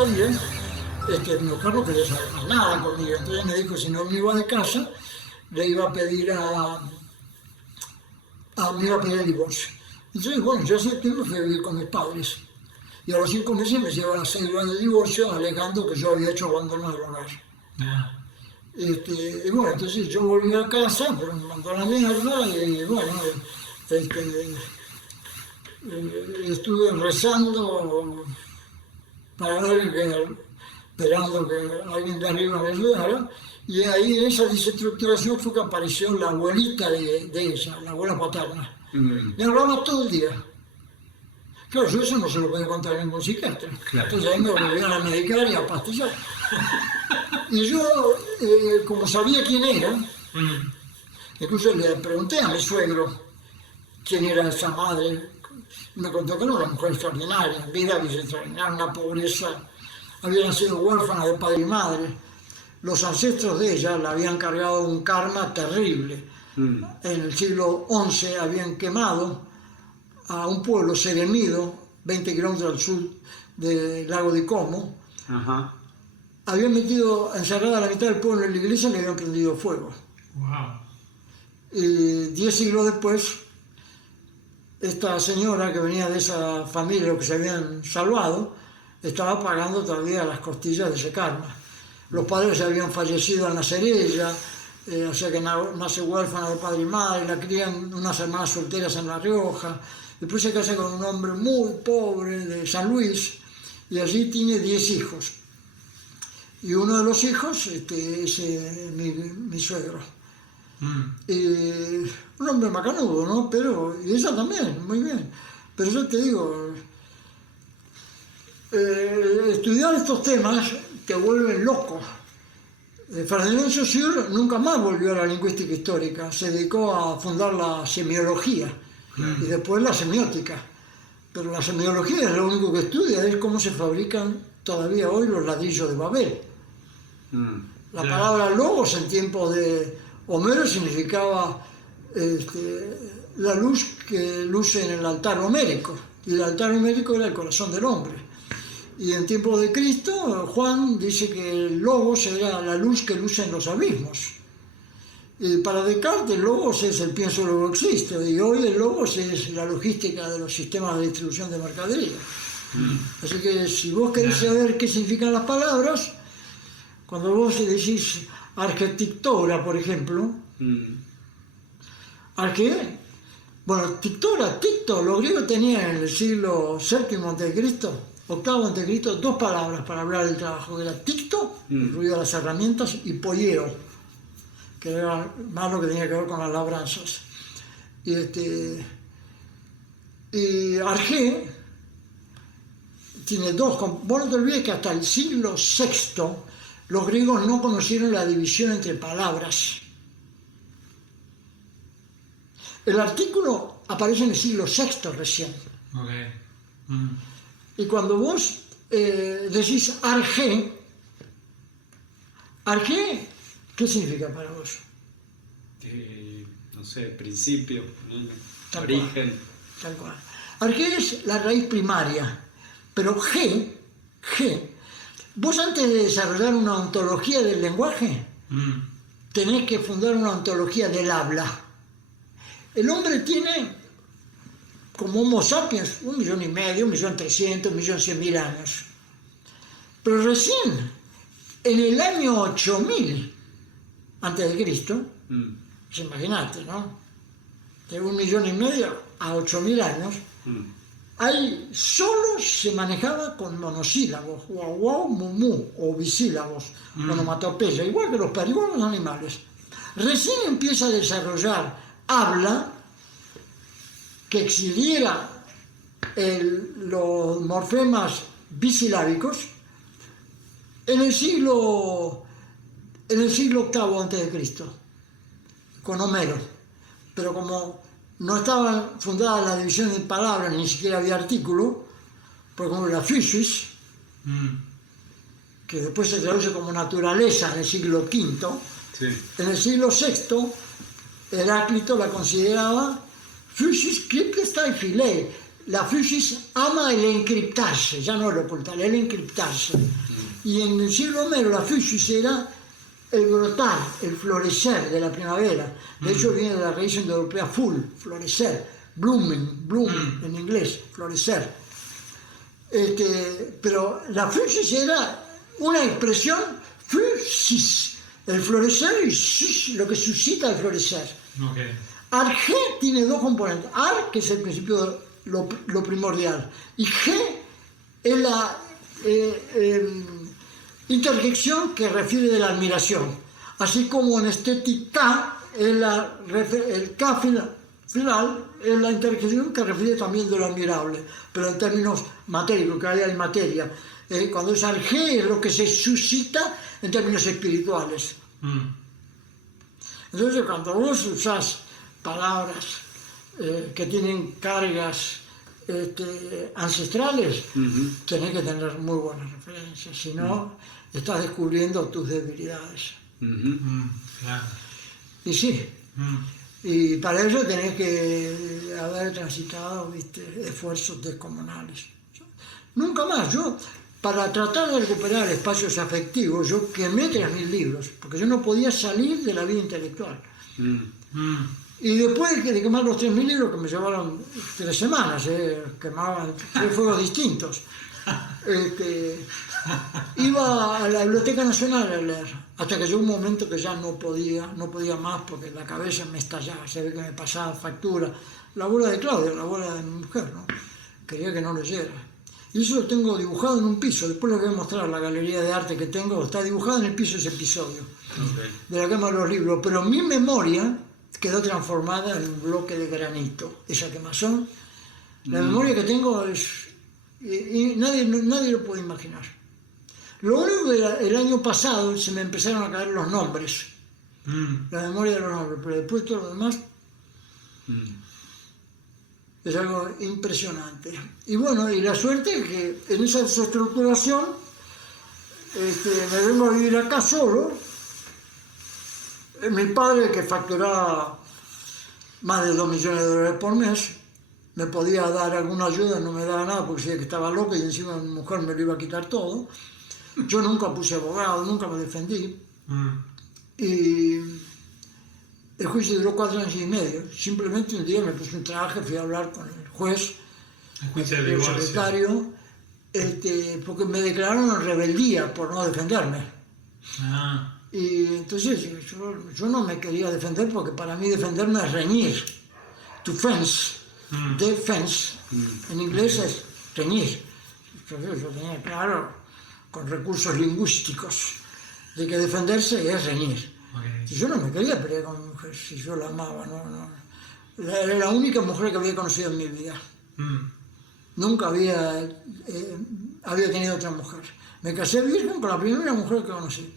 también, mi mujer no quería saber más nada conmigo. Entonces me dijo, si no me iba de casa, le iba a pedir me iba a pedir el divorcio. Entonces, bueno, yo acepté y me fui a vivir con mis padres. Y a los 5 meses me llevaron a 6 años de divorcio, alegando que yo había hecho abandono del hogar. Y bueno, entonces yo volví a casa, pero me mandó a la mierda, y bueno, estuve rezando para ver esperando que alguien de arriba me ayudara, y ahí en esa desestructuración fue que apareció la abuelita de ella, la abuela paterna. Me hablaba todo el día. Claro, yo eso no se lo podía contar a ningún psiquiatra. Claro. Entonces ahí me volvían a medicar y a pastillar. Y yo, como sabía quién era, incluso le pregunté a mi suegro quién era esa madre. Me contó que era una mujer extraordinaria, vida extraordinaria, una pobreza. Había nacido huérfana de padre y madre. Los ancestros de ella la habían cargado un karma terrible. En el siglo XI habían quemado a un pueblo seremido, 20 kilómetros al sur del lago de Como. Habían metido encerrada a la mitad del pueblo en la iglesia y le habían prendido fuego. Wow. Y 10 siglos después, esta señora que venía de esa familia que se habían salvado, estaba pagando todavía las costillas de ese karma. Los padres se habían fallecido al nacer ella, o sea que nace huérfana de padre y madre, la crían unas hermanas solteras en La Rioja. Después se casa con un hombre muy pobre de San Luis y allí tiene 10 hijos. Y uno de los hijos es mi suegro. Un hombre macanudo, ¿no? Pero, y ella también, muy bien. Pero yo te digo, estudiar estos temas te vuelven loco. Ferdinand de Saussure nunca más volvió a la lingüística histórica, se dedicó a fundar la semiología y después la semiótica. Pero la semiología es lo único que estudia, es cómo se fabrican todavía hoy los ladrillos de Babel. La palabra logos en tiempos de Homero significaba la luz que luce en el altar homérico, y el altar homérico era el corazón del hombre. Y en tiempos de Cristo, Juan dice que el logos era la luz que luce en los abismos. Y para Descartes, el logos es el pienso luego existe, y hoy el logos es la logística de los sistemas de distribución de mercadería. Así que si vos querés saber qué significan las palabras, cuando vos decís arquitectura, por ejemplo, bueno, ticto, los griegos tenían en el siglo VII a.C., octavo a.C., 2 palabras para hablar del trabajo, que era ticto, el ruido de las herramientas, y poieo, que era más lo que tenía que ver con las labranzas. Y argé tiene 2, vos no te olvides que hasta el siglo VI los griegos no conocieron la división entre palabras. El artículo aparece en el siglo VI recién. Y cuando vos decís argé, ¿qué significa para vos? No sé, principio, Tal origen. Tal cual. Argé es la raíz primaria, pero G, vos antes de desarrollar una ontología del lenguaje, tenés que fundar una ontología del habla. El hombre tiene, como Homo sapiens, 1,5 millones, 1.300.000, 1.100.000 años. Pero recién, en el año 8000 antes de Cristo, pues imagínate, ¿no? De 1,5 millones a 8.000 años, ahí solo se manejaba con monosílabos, guau, guau, mumú, o bisílabos, onomatopeya, igual que los perros, igual que los animales. Recién empieza a desarrollar habla que exhibiera los morfemas bisilábicos en el siglo VIII antes de Cristo, con Homero. Pero como no estaba fundada la división de palabras, ni siquiera había artículo, por ejemplo la physis, que después se traduce como naturaleza en el siglo V, en el siglo VI Heráclito la consideraba physis scripta philei, la physis ama el encriptarse, ya no el ocultar, el encriptarse. Y en el siglo Homero la physis era el brotar, el florecer de la primavera. De hecho viene de la raíz indoeuropea full, florecer, blooming, bloom en inglés, florecer. Pero la physis era una expresión physis, el florecer y sis, lo que suscita el florecer. Okay. Arge tiene dos componentes. Ar, que es el principio, lo primordial, y G es la interjección que refiere de la admiración. Así como en estética es el K final es la interjección que refiere también de lo admirable, pero en términos matéricos, que hay materia. Cuando es Arge es lo que se suscita en términos espirituales. Entonces, cuando vos usás palabras que tienen cargas ancestrales, tenés que tener muy buenas referencias, si no, estás descubriendo tus debilidades. Claro. Y sí, y para eso tenés que haber transitado, ¿viste?, esfuerzos descomunales. Nunca más, yo, para tratar de recuperar espacios afectivos, yo quemé 3.000 libros, porque yo no podía salir de la vida intelectual. Y después de quemar los 3.000 libros, que me llevaron 3 semanas, quemaban 3 fuegos distintos, iba a la Biblioteca Nacional a leer, hasta que llegó un momento que ya no podía más, porque la cabeza me estallaba, se ve que me pasaba factura. La abuela de Claudia, la abuela de mi mujer, ¿no?, quería que no leyera. Y eso lo tengo dibujado en un piso, después les voy a mostrar la galería de arte que tengo, está dibujado en el piso ese episodio, de la quema de los libros, pero mi memoria quedó transformada en un bloque de granito, esa quemazón. La memoria que tengo es... y nadie lo puede imaginar. Lo único que el año pasado se me empezaron a caer los nombres, la memoria de los nombres, pero después todo lo demás es algo impresionante. Y bueno, y la suerte es que en esa desestructuración me vengo a vivir acá solo. Mi padre, que facturaba más de $2 millones por mes, me podía dar alguna ayuda, no me daba nada porque decía que estaba loco y encima mi mujer me lo iba a quitar todo. Yo nunca puse abogado, nunca me defendí. Y el juicio duró 4 años y medio. Simplemente un día me puse un traje, fui a hablar con el juez, el secretario, porque me declararon en rebeldía por no defenderme. Y entonces yo no me quería defender, porque para mí defenderme es reñir. To fence, defense, en inglés es reñir. Entonces yo tenía claro, con recursos lingüísticos, de que defenderse es reñir. Y yo no me quería pelear con mi mujer, si yo la amaba, no. Era la única mujer que había conocido en mi vida. Nunca había tenido otra mujer. Me casé virgen con la primera mujer que conocí.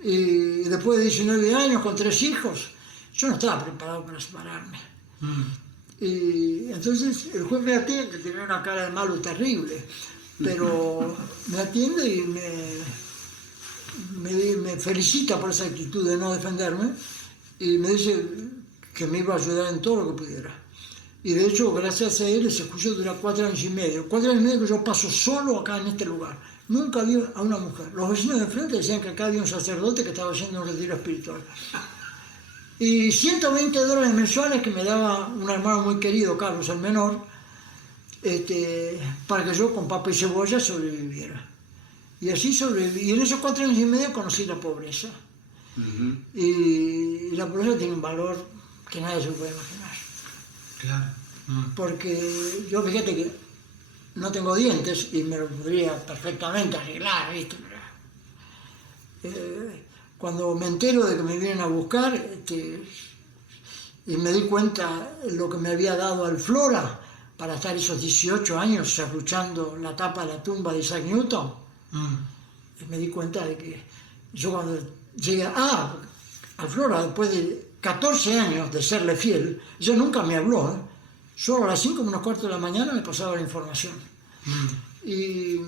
Y después de 19 años, con 3 hijos, yo no estaba preparado para separarme. Y entonces el juez me atiende, tenía una cara de malo terrible, pero me atiende y me felicita por esa actitud de no defenderme, y me dice que me iba a ayudar en todo lo que pudiera. Y de hecho, gracias a él, ese juicio dura 4 años y medio. 4 años y medio que yo paso solo acá en este lugar. Nunca vi a una mujer. Los vecinos de frente decían que acá había un sacerdote que estaba haciendo un retiro espiritual. Y $120 mensuales que me daba un hermano muy querido, Carlos el menor, para que yo con papa y cebolla sobreviviera. Y así sobreviví. Y en esos 4 años y medio conocí la pobreza. Y la pobreza tiene un valor que nadie se puede imaginar. Claro. Porque yo, fíjate que no tengo dientes y me lo podría perfectamente arreglar, ¿viste? Cuando me entero de que me vienen a buscar, y me di cuenta lo que me había dado Alflora para estar esos 18 años serruchando la tapa de la tumba de Isaac Newton, me di cuenta de que yo cuando llegué Alflora, después de 14 años de serle fiel, ella nunca me habló, solo a las 5 menos cuarto de la mañana me pasaba la información. Y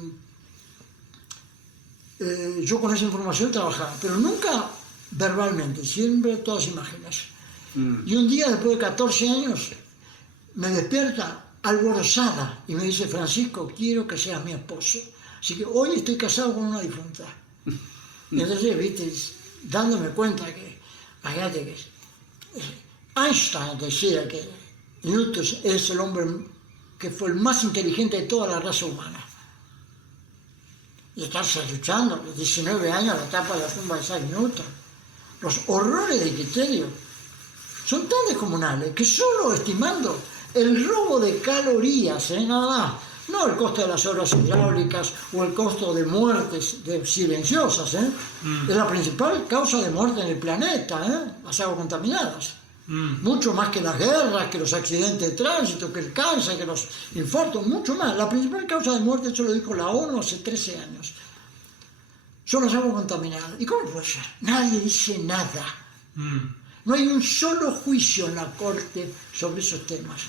yo con esa información trabajaba, pero nunca verbalmente, siempre todas imágenes. Y un día, después de 14 años, me despierta alborozada y me dice, Francisco, quiero que seas mi esposo. Así que hoy estoy casado con una difunta. Y entonces, viste, dándome cuenta que, imagínate que Einstein decía que Newton es el hombre que fue el más inteligente de toda la raza humana. Y estarse luchando, a los 19 años, la tapa de la tumba de Isaac Newton. Los horrores de criterio son tan descomunales que solo estimando el robo de calorías, nada más, no el costo de las obras hidráulicas o el costo de muertes silenciosas, es la principal causa de muerte en el planeta, las aguas contaminadas. Mucho más que las guerras, que los accidentes de tránsito, que el cáncer, que los infartos, mucho más. La principal causa de muerte, eso lo dijo la ONU hace 13 años, son las aguas contaminadas. ¿Y cómo puede ser? Nadie dice nada. No hay un solo juicio en la Corte sobre esos temas.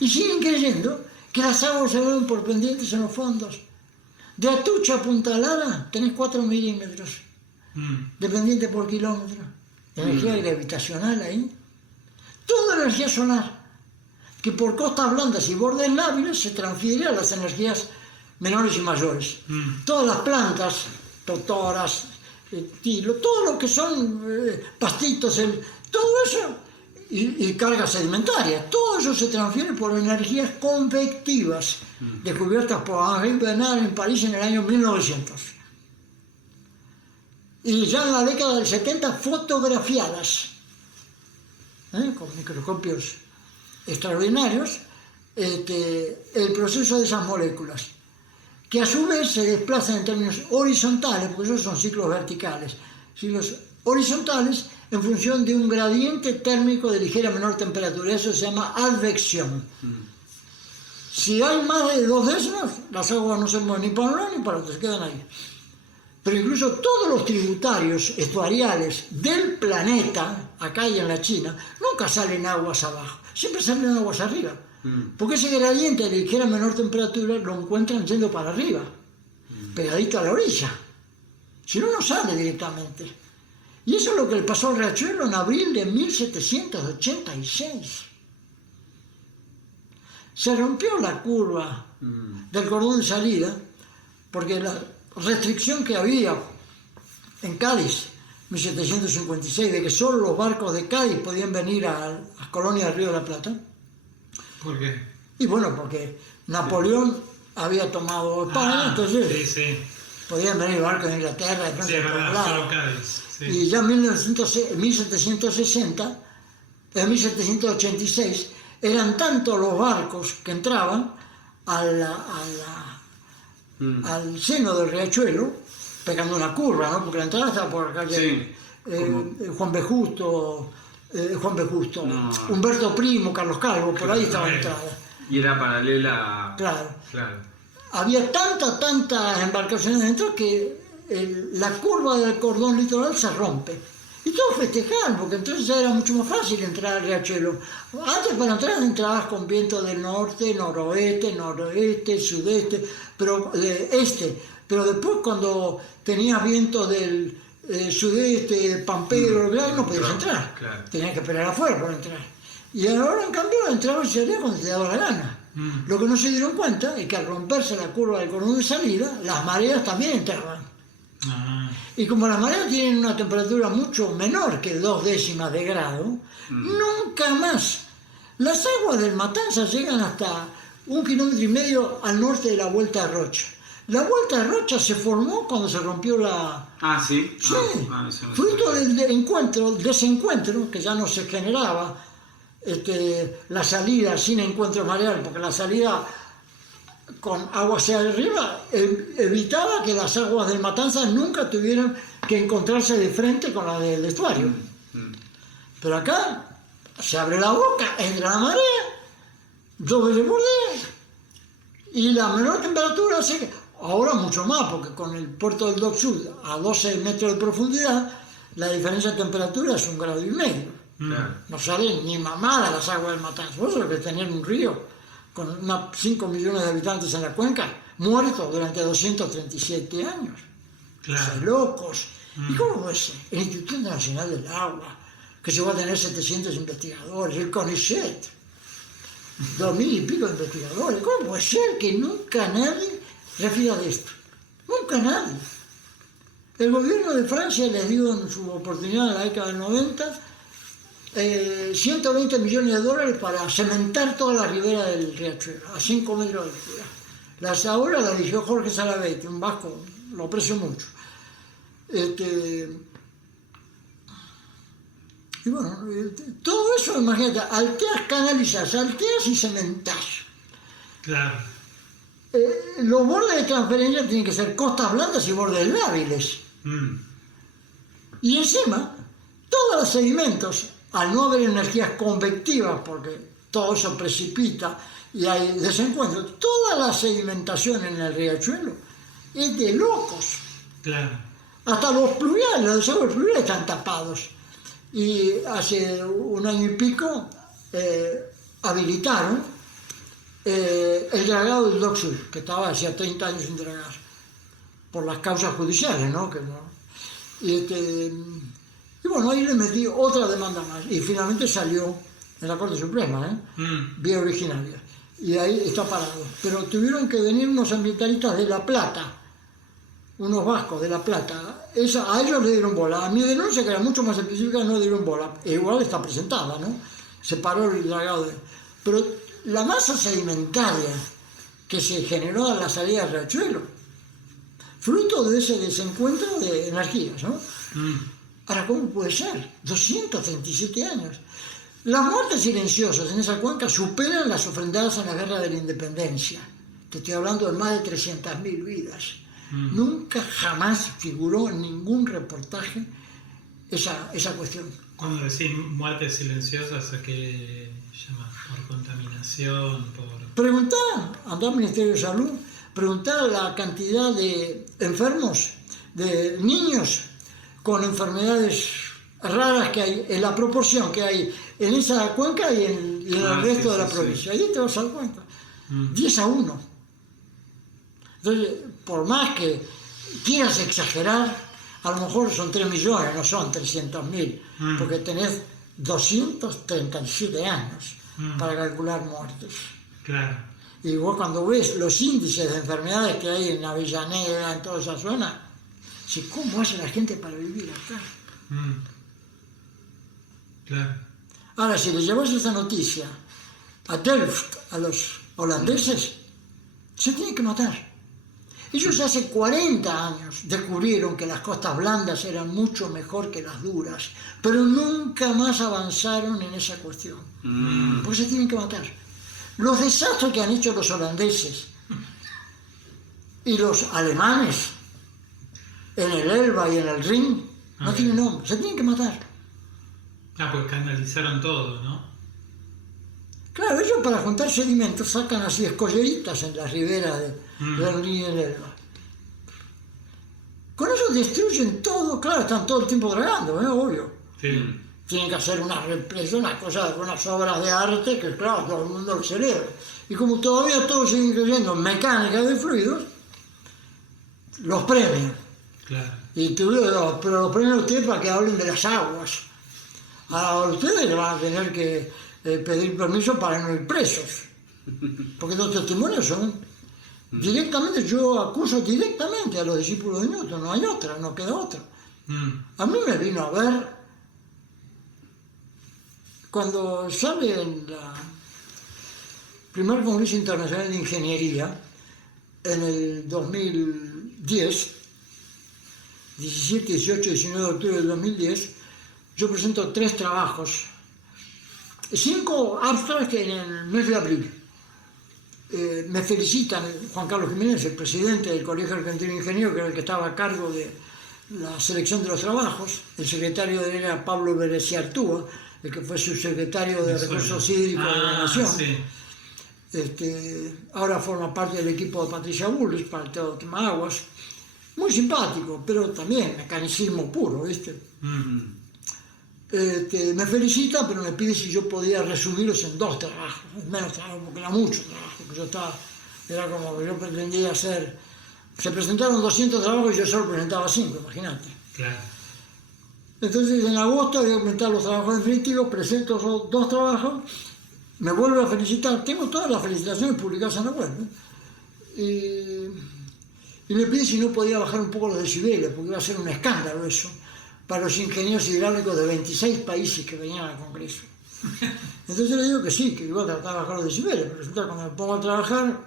Y siguen creyendo que las aguas se ven por pendientes en los fondos. De Atucha a Punta Lara tenés 4 milímetros de pendiente por kilómetro. Energía gravitacional ahí. Toda energía solar, que por costas blandas y bordes lábiles se transfiere a las energías menores y mayores. Todas las plantas, totoras, tilo, todo lo que son pastitos, todo eso, y cargas sedimentarias, todo eso se transfiere por energías convectivas, descubiertas por Henri Bernard en París en el año 1900. Y ya en la década del 70 fotografiadas, con microscopios extraordinarios, el proceso de esas moléculas, que a su vez se desplazan en términos horizontales, porque esos son ciclos verticales, ciclos horizontales en función de un gradiente térmico de ligera menor temperatura, eso se llama advección. Si hay más de 2 décimas, las aguas no se mueven ni para un lado ni para otro, se quedan ahí. Pero incluso todos los tributarios estuariales del planeta, acá y en la China, nunca salen aguas abajo, siempre salen aguas arriba. Porque ese gradiente de ligera menor temperatura lo encuentran yendo para arriba, pegadito a la orilla. Si no, no sale directamente. Y eso es lo que le pasó al riachuelo en abril de 1786. Se rompió la curva del cordón de salida, porque la restricción que había en Cádiz, 1756, de que solo los barcos de Cádiz podían venir a las colonias del Río de la Plata. ¿Por qué? Y bueno, porque Napoleón había tomado España, entonces podían venir barcos de Inglaterra, de Francia, de todos lados. Y ya en 1786, eran tantos los barcos que entraban al seno del riachuelo, pegando una curva, ¿no? Porque la entrada estaba por la calle Juan B. Justo, Humberto Primo, Carlos Calvo, por ahí estaba la entrada. Y era paralela. Claro. Había tantas embarcaciones dentro que la curva del cordón litoral se rompe. Y todos festejaban, porque entonces ya era mucho más fácil entrar al riachuelo. Antes para entrar entrabas con viento del norte, noroeste, sudeste, pero Pero después cuando tenías viento del sudeste, pampero, no podías entrar. Claro. Tenías que esperar afuera para entrar. Y ahora, en cambio, entrabas y salías cuando te daba la gana. Lo que no se dieron cuenta es que al romperse la curva del cordón de salida, las mareas también entraban. Y como las mareas tienen una temperatura mucho menor que 2 décimas de grado, nunca más. Las aguas del Matanzas llegan hasta 1,5 kilómetros al norte de la Vuelta de Rocha. La Vuelta de Rocha se formó cuando se rompió la... ¿Sí? Sí, Eso no fruto del desencuentro, que ya no se generaba la salida sin encuentro mareal, porque la salida con agua hacia arriba evitaba que las aguas del Matanzas nunca tuvieran que encontrarse de frente con la del estuario. Pero acá se abre la boca, entra la marea, doble de bordea, y la menor temperatura hace que, ahora mucho más, porque con el puerto del Dock Sud a 12 metros de profundidad, la diferencia de temperatura es 1,5 grados. No salen ni mamadas las aguas del Matanzas. Vos sabés que tenían un río con 5 millones de habitantes en la cuenca, muertos durante 237 años. Claro. Locos. ¿Y cómo puede ser? El Instituto Nacional del Agua, que llegó a tener 700 investigadores, el CONICET, 2000 y pico de investigadores. ¿Cómo puede ser que nunca nadie refiera de esto? Nunca nadie. El gobierno de Francia les dio en su oportunidad en la década del 90 $120 millones para cementar toda la ribera del riachuelo, a 5 metros de altura. Ahora la dirigió Jorge Salavete, un vasco, lo aprecio mucho. Y bueno, todo eso, imagínate, alteas, canalizas, alteas y cementás. Claro. Los bordes de transferencia tienen que ser costas blandas y bordes lábiles. Y encima, todos los sedimentos, al no haber energías convectivas, porque todo eso precipita y hay desencuentro, toda la sedimentación en el riachuelo es de locos. Claro. Hasta los pluviales, los desagües pluviales están tapados. Y hace un año y pico habilitaron el dragado del Dock Sur, que estaba hacía 30 años sin dragar, por las causas judiciales, ¿no? Y bueno, ahí le metí otra demanda más, y finalmente salió en la Corte Suprema, vía originaria, y ahí está parado. Pero tuvieron que venir unos ambientalistas de La Plata, unos vascos de La Plata, a ellos le dieron bola. A mi denuncia, que era mucho más específica, no dieron bola. Igual está presentada, ¿no? Se paró el dragado. Pero la masa sedimentaria que se generó a la salida del riachuelo, fruto de ese desencuentro de energías, ¿no? Ahora, ¿cómo puede ser? 237 años. Las muertes silenciosas en esa cuenca superan las ofrendadas en la Guerra de la Independencia. Te estoy hablando de más de 300.000 vidas. Nunca jamás figuró en ningún reportaje esa cuestión. Cuando decís muertes silenciosas, ¿a qué llamas? ¿Por contaminación? Preguntá, andá al Ministerio de Salud, preguntá la cantidad de enfermos, de niños con enfermedades raras que hay, en la proporción que hay en esa cuenca y en el resto de la provincia. Ahí te vas a dar cuenta. 10-1. Entonces, por más que quieras exagerar, a lo mejor son 3 millones, no son 300.000, porque tenés 237 años para calcular muertes. Claro. Y vos cuando ves los índices de enfermedades que hay en Avellaneda, en toda esa zona, ¿cómo hace la gente para vivir acá? Claro. Ahora, si le llevas esa noticia a Delft, a los holandeses, se tienen que matar. Ellos hace 40 años descubrieron que las costas blandas eran mucho mejor que las duras, pero nunca más avanzaron en esa cuestión, porque se tienen que matar. Los desastres que han hecho los holandeses y los alemanes en el Elba y en el Rin no tienen nombre, se tienen que matar. Pues canalizaron todo, ¿no? Claro, ellos para juntar sedimentos sacan así escolleritas en las riberas del Rin y el Elba. Con eso destruyen todo, claro, están todo el tiempo dragando, obvio. Sí. Tienen que hacer una represa, unas obras de arte que, claro, todo el mundo lo celebra. Y como todavía todos siguen creyendo en mecánica de fluidos, los premian. Claro. Pero los premian a ustedes para que hablen de las aguas. A ustedes le van a tener que pedir permiso para no ir presos. Porque los testimonios son directamente, yo acuso directamente a los discípulos de Newton, no hay otra, no queda otra. A mí me vino a ver cuando sale en la primer Congreso Internacional de Ingeniería en el 2010, 17, 18, 19 de octubre del 2010, yo presento 3 trabajos, 5 abstracts en el mes de abril. Me felicitan Juan Carlos Jiménez, el presidente del Colegio Argentino de Ingenieros, que era el que estaba a cargo de la selección de los trabajos. El secretario de él era Pablo Bereciartúa, el que fue subsecretario de Recursos Hídricos de la Nación. Sí. Ahora forma parte del equipo de Patricia Bullrich para el tema aguas. Muy simpático, pero también mecanicismo puro, ¿viste? Me felicita, pero me pide si yo podía resumirlos en 2 trabajos, menos trabajo, porque era mucho trabajo, que era como que yo pretendía hacer. Se presentaron 200 trabajos y yo solo presentaba 5, imagínate. Claro. Entonces en agosto voy a aumentar los trabajos definitivos, presento 2 trabajos me vuelve a felicitar, tengo todas las felicitaciones publicadas en la web, y me pide si no podía bajar un poco los decibeles, porque iba a ser un escándalo eso, para los ingenieros hidráulicos de 26 países que venían al Congreso. Entonces yo le digo que sí, que iba a tratar de bajar los decibeles, pero resulta que cuando me pongo a trabajar,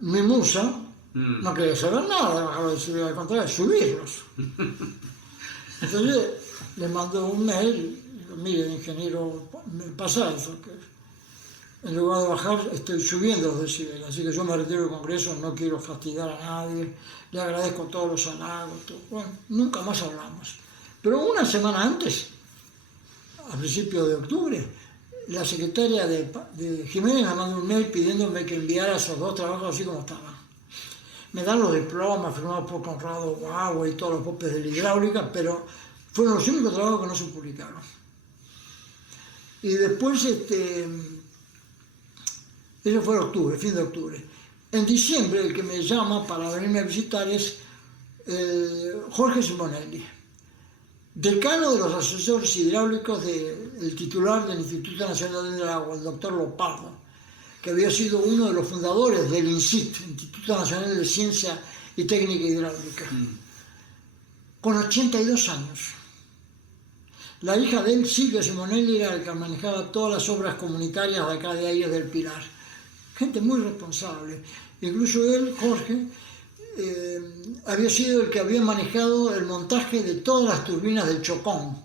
mi musa no quería saber nada de bajar los decibeles, al contrario, de subirlos. Entonces le mando un mail, y digo, mire, ingeniero, me pasa eso, que en lugar de bajar estoy subiendo los decibeles, así que yo me retiro del Congreso, no quiero fastidiar a nadie, le agradezco todos los halagos, todo. Bueno, nunca más hablamos. Pero una semana antes, a principios de octubre, la secretaria de Jiménez me mandó un mail pidiéndome que enviara esos 2 trabajos así como estaban. Me dan los diplomas firmados por Conrado Guagua y todos los popes de la hidráulica, pero fueron los únicos trabajos que no se publicaron. Y después, eso fue en octubre, fin de octubre. En diciembre, el que me llama para venirme a visitar es Jorge Simonelli, decano de los asesores hidráulicos del titular del Instituto Nacional del Agua, el doctor Lopardo, que había sido uno de los fundadores del INCIT, Instituto Nacional de Ciencia y Técnica Hidráulica, con 82 años. La hija de él, Silvia Simonelli, era la que manejaba todas las obras comunitarias de acá de Aires del Pilar. Gente muy responsable. Incluso él, Jorge, había sido el que había manejado el montaje de todas las turbinas del Chocón.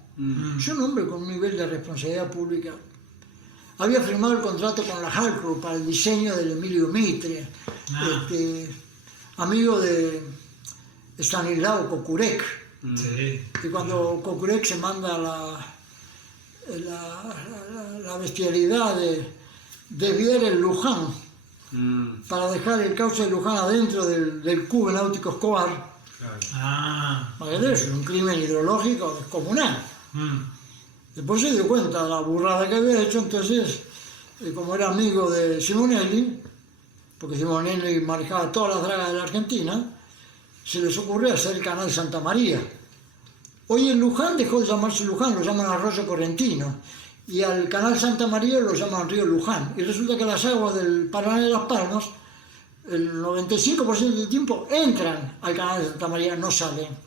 Es un hombre con un nivel de responsabilidad pública. Había firmado el contrato con la Halcro para el diseño del Emilio Mitre, amigo de Stanislao Kokurek. Sí. Y cuando Kokurek se manda la bestialidad de desviar el Luján para dejar el cauce de Luján adentro del cubo náutico Escobar, es un crimen hidrológico descomunal. Después se dio cuenta de la burrada que había hecho, entonces, como era amigo de Simonelli, porque Simonelli manejaba todas las dragas de la Argentina, se les ocurrió hacer el canal Santa María. Hoy el Luján dejó de llamarse Luján, lo llaman Arroyo Correntino, y al canal Santa María lo llaman Río Luján. Y resulta que las aguas del Paraná de Las Palmas, el 95% del tiempo entran al canal de Santa María, no salen.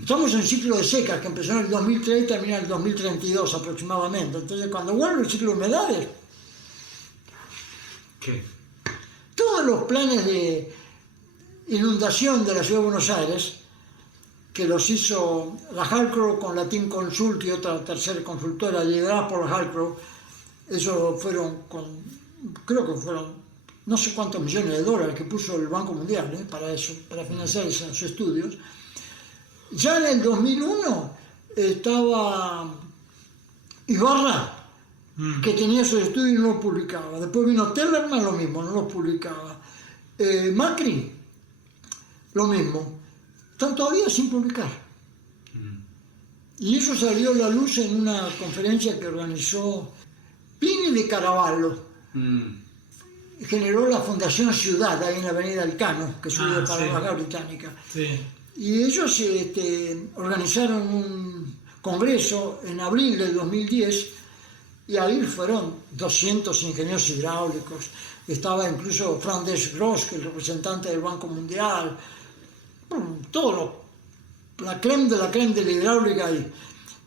Estamos en ciclo de secas que empezó en el 2003 y termina en el 2032 aproximadamente. Entonces, cuando vuelve el ciclo de humedades, ¿qué? Todos los planes de inundación de la ciudad de Buenos Aires, que los hizo la Halcro con la Team Consult y otra tercera consultora liderada por la Halcro, eso creo que fueron no sé cuántos millones de dólares que puso el Banco Mundial para eso, para financiar esos estudios. Ya en el 2001 estaba Ibarra, que tenía esos estudios y no los publicaba. Después vino Tellerman, lo mismo, no los publicaba. Macri, lo mismo. Están todavía sin publicar. Y eso salió a la luz en una conferencia que organizó Pini de Caravallo. Generó la Fundación Ciudad, ahí en la Avenida Elcano, que sube para la Baja Británica. Sí. Y ellos organizaron un congreso en abril del 2010 y ahí fueron 200 ingenieros hidráulicos. Estaba incluso Franz Gross, que es el representante del Banco Mundial, todo la creme de la hidráulica ahí.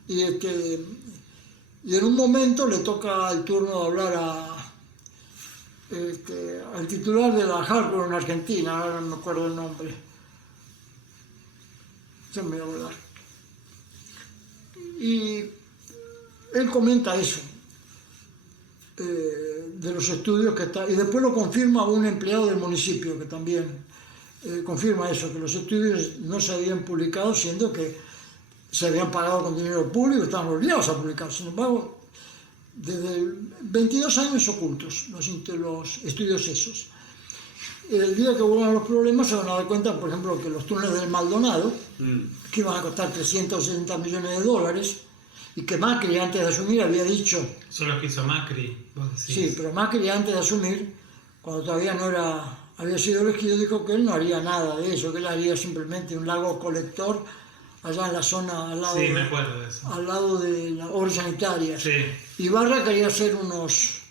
Y en un momento le toca el turno de hablar al titular de la Halcro en Argentina, ahora no me acuerdo el nombre. Se me va a olvidar. Y él comenta eso, de los estudios que está, y después lo confirma un empleado del municipio que también confirma eso, que los estudios no se habían publicado, siendo que se habían pagado con dinero público, estaban obligados a publicar. Sin embargo, desde 22 años ocultos los estudios esos. El día que vuelvan los problemas se van a dar cuenta, por ejemplo, que los túneles del Maldonado, que iban a costar 360 millones de dólares, y que Macri antes de asumir había dicho... Son los que hizo Macri, vos decís. Sí, pero Macri antes de asumir, cuando todavía no había sido elegido, dijo que él no haría nada de eso, que él haría simplemente un lago colector allá en la zona al lado, Sí, me acuerdo de eso. al lado de las obras sanitarias. Sí. Ibarra quería hacer unos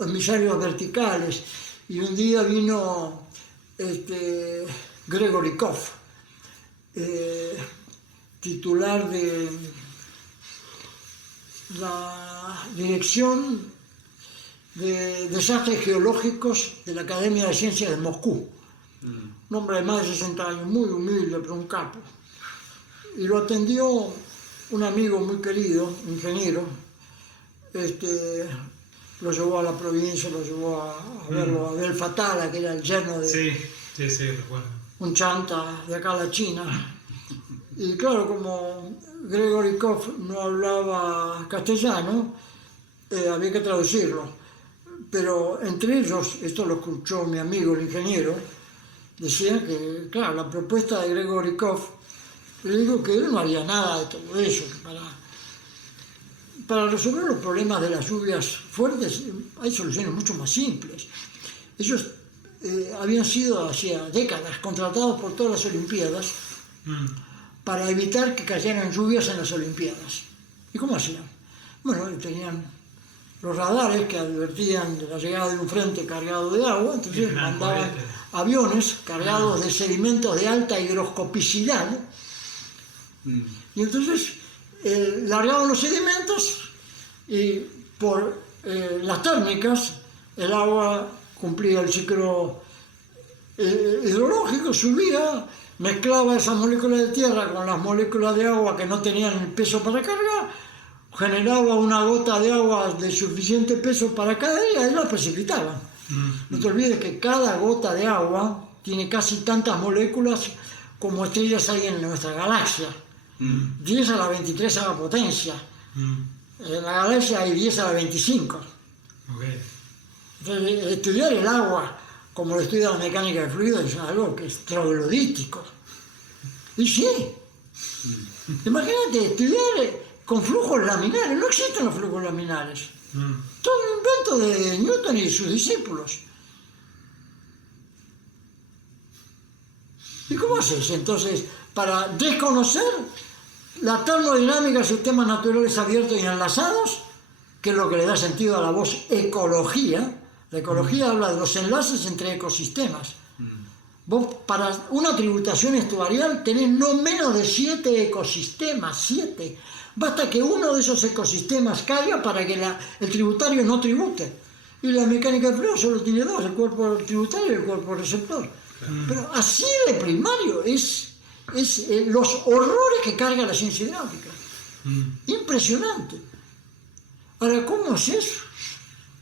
emisarios verticales, y un día vino Gregory Koff, titular de la Dirección de Desastres Geológicos de la Academia de Ciencias de Moscú. Un hombre de más de 60 años, muy humilde, pero un capo. Y lo atendió un amigo muy querido, ingeniero. Lo llevó a la provincia, lo llevó a verlo, a ver Fatala, que era el yerno de Sí, recuerdo. un chanta de acá a la China. Y claro, como Gregory Koff no hablaba castellano, había que traducirlo. Pero entre ellos, esto lo escuchó mi amigo el ingeniero, decía que, claro, la propuesta de Gregory Koff, le digo que él no haría nada de todo eso, que para resolver los problemas de las lluvias fuertes hay soluciones mucho más simples. Ellos habían sido hacía décadas contratados por todas las Olimpiadas para evitar que cayeran lluvias en las Olimpiadas. ¿Y cómo hacían? Bueno, tenían los radares que advertían de la llegada de un frente cargado de agua, entonces mandaban aviones cargados de sedimentos de alta higroscopicidad, y entonces largaban los sedimentos y por las térmicas el agua cumplía el ciclo hidrológico, subía, mezclaba esas moléculas de tierra con las moléculas de agua que no tenían el peso para cargar, generaba una gota de agua de suficiente peso para cada día y la precipitaba. No te olvides que cada gota de agua tiene casi tantas moléculas como estrellas hay en nuestra galaxia. 10 a la 23 a la potencia. En la galaxia hay 10 a la 25. Okay. Entonces, estudiar el agua como lo estudia la mecánica de fluidos es algo que es troglodítico. Y sí. Imagínate, estudiar con flujos laminares. No existen los flujos laminares. Todo un invento de Newton y sus discípulos. ¿Y cómo haces entonces para desconocer la termodinámica de sistemas naturales abiertos y enlazados, que es lo que le da sentido a la voz ecología? La ecología habla de los enlaces entre ecosistemas. Vos, para una tributación estuarial, tenés no menos de 7 ecosistemas, 7. Basta que uno de esos ecosistemas caiga para que el tributario no tribute. Y la mecánica de fluidos solo tiene 2, el cuerpo tributario y el cuerpo receptor. Pero así de primario es los horrores que carga la ciencia hidráulica. Impresionante. Ahora, ¿cómo es eso?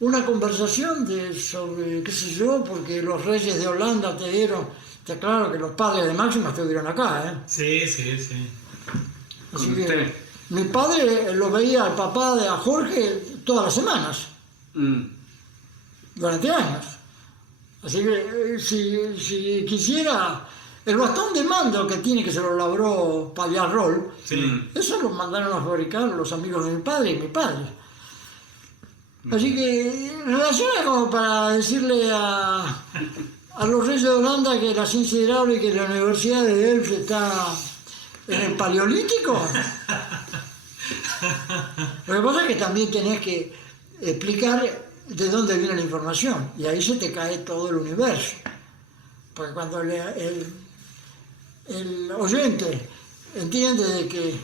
Una conversación sobre, qué sé yo, porque los reyes de Holanda te dieron, está claro que los padres de Máxima estuvieron acá, ¿eh? Sí. Así que mi padre lo veía al papá de Jorge todas las semanas, durante años. Así que si quisiera, el bastón de mando que tiene, que se lo labró Pallarrol, eso lo mandaron a fabricar los amigos de mi padre y mi padre. Así que relaciona como para decirle a los reyes de Holanda que la ciencia hidráulica y la Universidad de Delft está en el Paleolítico. Lo que pasa es que también tenés que explicar de dónde viene la información, y ahí se te cae todo el universo. Porque cuando el oyente entiende de que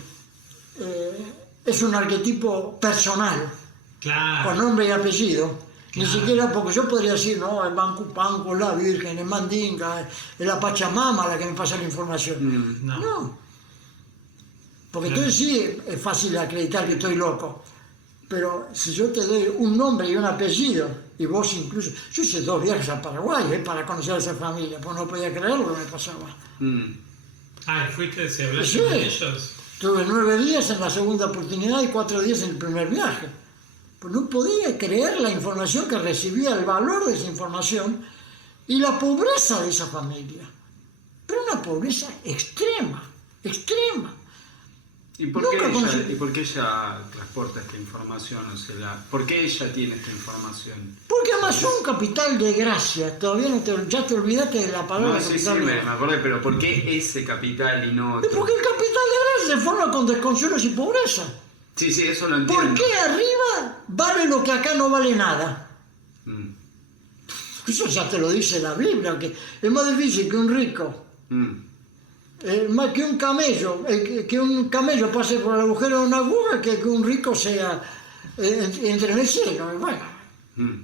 es un arquetipo personal, Claro. con nombre y apellido, ni Claro. siquiera, porque yo podría decir, no, el Banco, la Virgen, el Mandinga, es la Pachamama la que me pasa la información. No. Porque entonces sí es fácil acreditar que estoy loco. Pero si yo te doy un nombre y un apellido, y vos incluso... Yo hice 2 viajes a Paraguay para conocer a esa familia, pues no podía creer lo que me pasaba. ¿Fuiste, se hablaste Sí. con ellos? Tuve 9 días en la segunda oportunidad y 4 días en el primer viaje. Pues no podía creer la información que recibía, el valor de esa información y la pobreza de esa familia. Pero una pobreza extrema. ¿Y por qué ella transporta esta información? O sea, ¿por qué ella tiene esta información? Porque a más un capital de gracia. Todavía ya te olvidaste de la palabra No, sí, capital sí, de me gracia. acordé, pero ¿por qué ese capital y no Es otro? porque el capital de gracia se forma con desconsuelos y pobreza. Sí, sí, eso lo entiendo. ¿Por qué arriba vale lo que acá no vale nada? Mm, Eso ya te lo dice la Biblia, que es más difícil que un rico, más que un camello pase por el agujero de una aguja, que un rico sea entre en el cielo. Bueno, mm.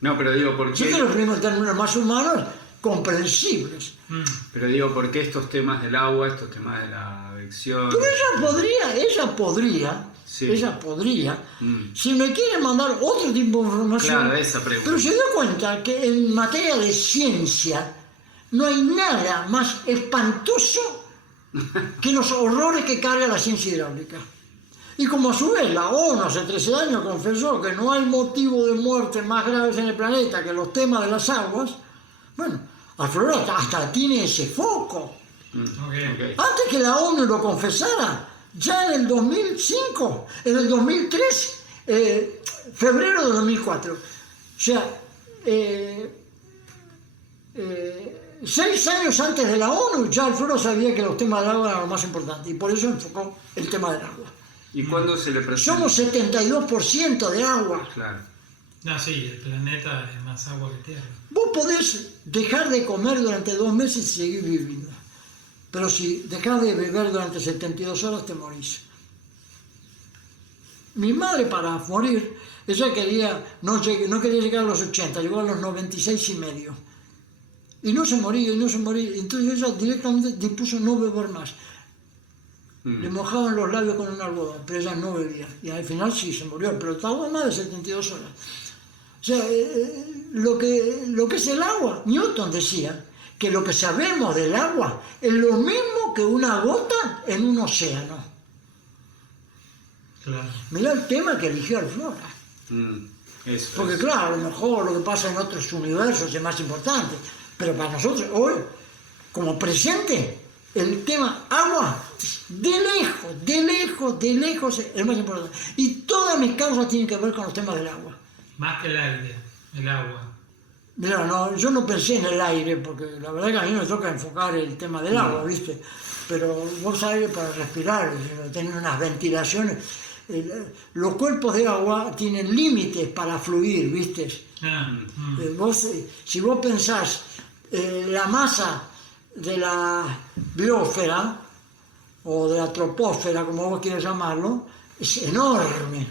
No, pero digo, ¿por si te qué? lo referimos en términos más humanos, comprensibles. Pero digo, ¿por qué estos temas del agua, estos temas de la adicción? Pero ella podría, Sí. si me quiere mandar otro tipo de información. Claro, esa pregunta. Pero se da cuenta que en materia de ciencia no hay nada más espantoso que los horrores que carga la ciencia hidráulica. Y como a su vez la ONU hace 13 años confesó que no hay motivo de muerte más graves en el planeta que los temas de las aguas, bueno, Alflora hasta tiene ese foco. Ok. Antes que la ONU lo confesara, ya en el 2005, en el 2003, febrero de 2004, o sea, 6 años antes de la ONU, ya Alfredo sabía que los temas del agua eran lo más importante y por eso enfocó el tema del agua. ¿Y cuándo se le presenta? Somos 72% de agua. Claro. No, sí, el planeta es más agua que tierra. Vos podés dejar de comer durante 2 meses y seguir viviendo. Pero si dejás de beber durante 72 horas, te morís. Mi madre, para morir, ella no quería llegar a los 80, llegó a los 96 y medio. Y no se moría, y no se moría. Entonces ella directamente dispuso no beber más. Le mojaban los labios con un algodón, pero ella no bebía. Y al final sí, se murió, pero tardó más de 72 horas. O sea, lo que es el agua, Newton decía que lo que sabemos del agua es lo mismo que una gota en un océano. Claro. Mirá el tema que eligió Alflora. Eso. Porque claro, a lo mejor lo que pasa en otros universos es más importante, pero para nosotros hoy, como presente, el tema agua, de lejos, es más importante. Y todas mis causas tienen que ver con los temas del agua. Más que el aire, el agua. Mira, no, yo no pensé en el aire, porque la verdad que a mí me toca enfocar el tema del agua, ¿viste? Pero vos sabés que para respirar, tener unas ventilaciones, los cuerpos de agua tienen límites para fluir, ¿viste? Si vos pensás la masa de la biosfera, o de la troposfera, como vos quieras llamarlo, es enorme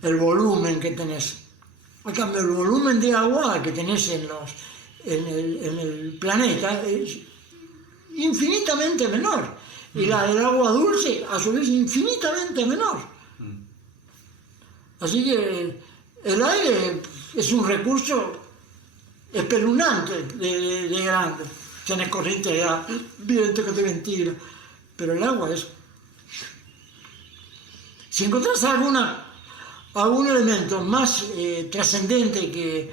el volumen que tenés. En cambio, el volumen de agua que tenés en el planeta es infinitamente menor. Y la del agua dulce, a su vez, infinitamente menor. Así que el aire es un recurso espeluznante de grande. Tenés corriente de viento que te ventila. Pero el agua es... Si encontrás algún elemento más trascendente que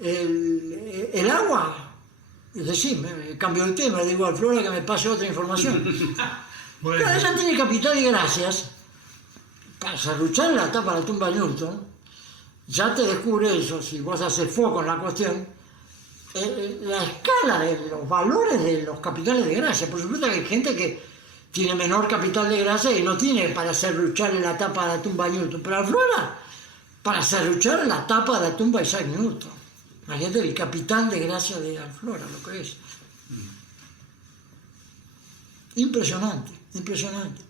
el agua, es decir, cambio de tema, digo a Flora que me pase otra información. Bueno. Claro, ella tiene capital y gracias para serruchar la tapa de la tumba de Newton. Ya te descubre eso, si vos haces foco en la cuestión, la escala de los valores de los capitales de gracia. Por supuesto que hay gente que tiene menor capital de gracia y no tiene para serrucharle la tapa de la tumba de Newton. Pero Alflora, para serruchar la tapa de la tumba de Isaac Newton. Imagínate el capital de gracia de Alflora, lo que es. Impresionante, impresionante.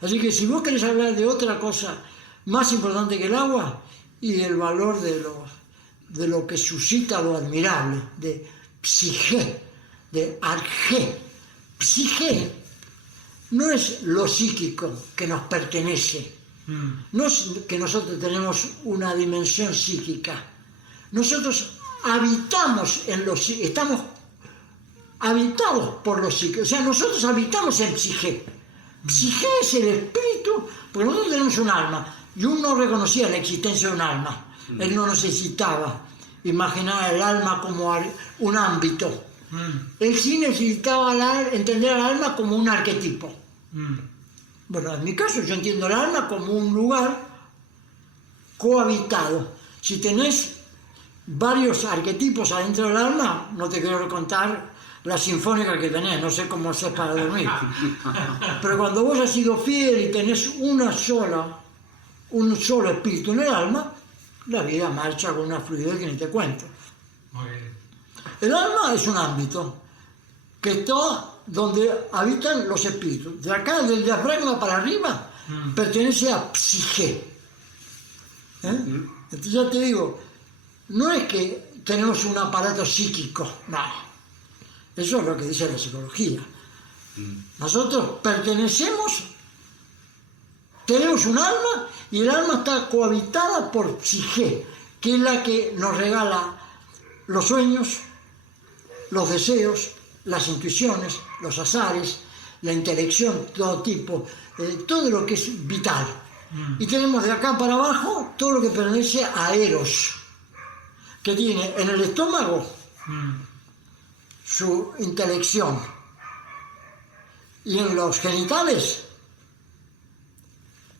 Así que si vos querés hablar de otra cosa más importante que el agua y el valor de lo que suscita lo admirable, de psique, de arjé. Psique no es lo psíquico que nos pertenece, no es que nosotros tenemos una dimensión psíquica. Nosotros habitamos estamos habitados por lo psíquico, o sea, nosotros habitamos en psique. Psique es el espíritu, porque nosotros tenemos un alma, y uno reconocía la existencia de un alma. Él no necesitaba imaginar el alma como un ámbito. Él sí necesitaba entender al alma como un arquetipo. Bueno, en mi caso yo entiendo el alma como un lugar cohabitado. Si tenés varios arquetipos adentro del alma, no te quiero contar la sinfónica que tenés, no sé cómo haces para dormir. Pero cuando vos has sido fiel y tenés un solo espíritu en el alma, la vida marcha con una fluidez que ni te cuento. El alma es un ámbito que está donde habitan los espíritus. De acá, del diafragma para arriba, pertenece a psique. Entonces ya te digo, no es que tenemos un aparato psíquico, no. Eso es lo que dice la psicología. Nosotros pertenecemos, tenemos un alma y el alma está cohabitada por psique, que es la que nos regala los sueños, los deseos, las intuiciones, los azares, la intelección, todo tipo, todo lo que es vital. Y tenemos de acá para abajo todo lo que pertenece a Eros, que tiene en el estómago su intelección y en los genitales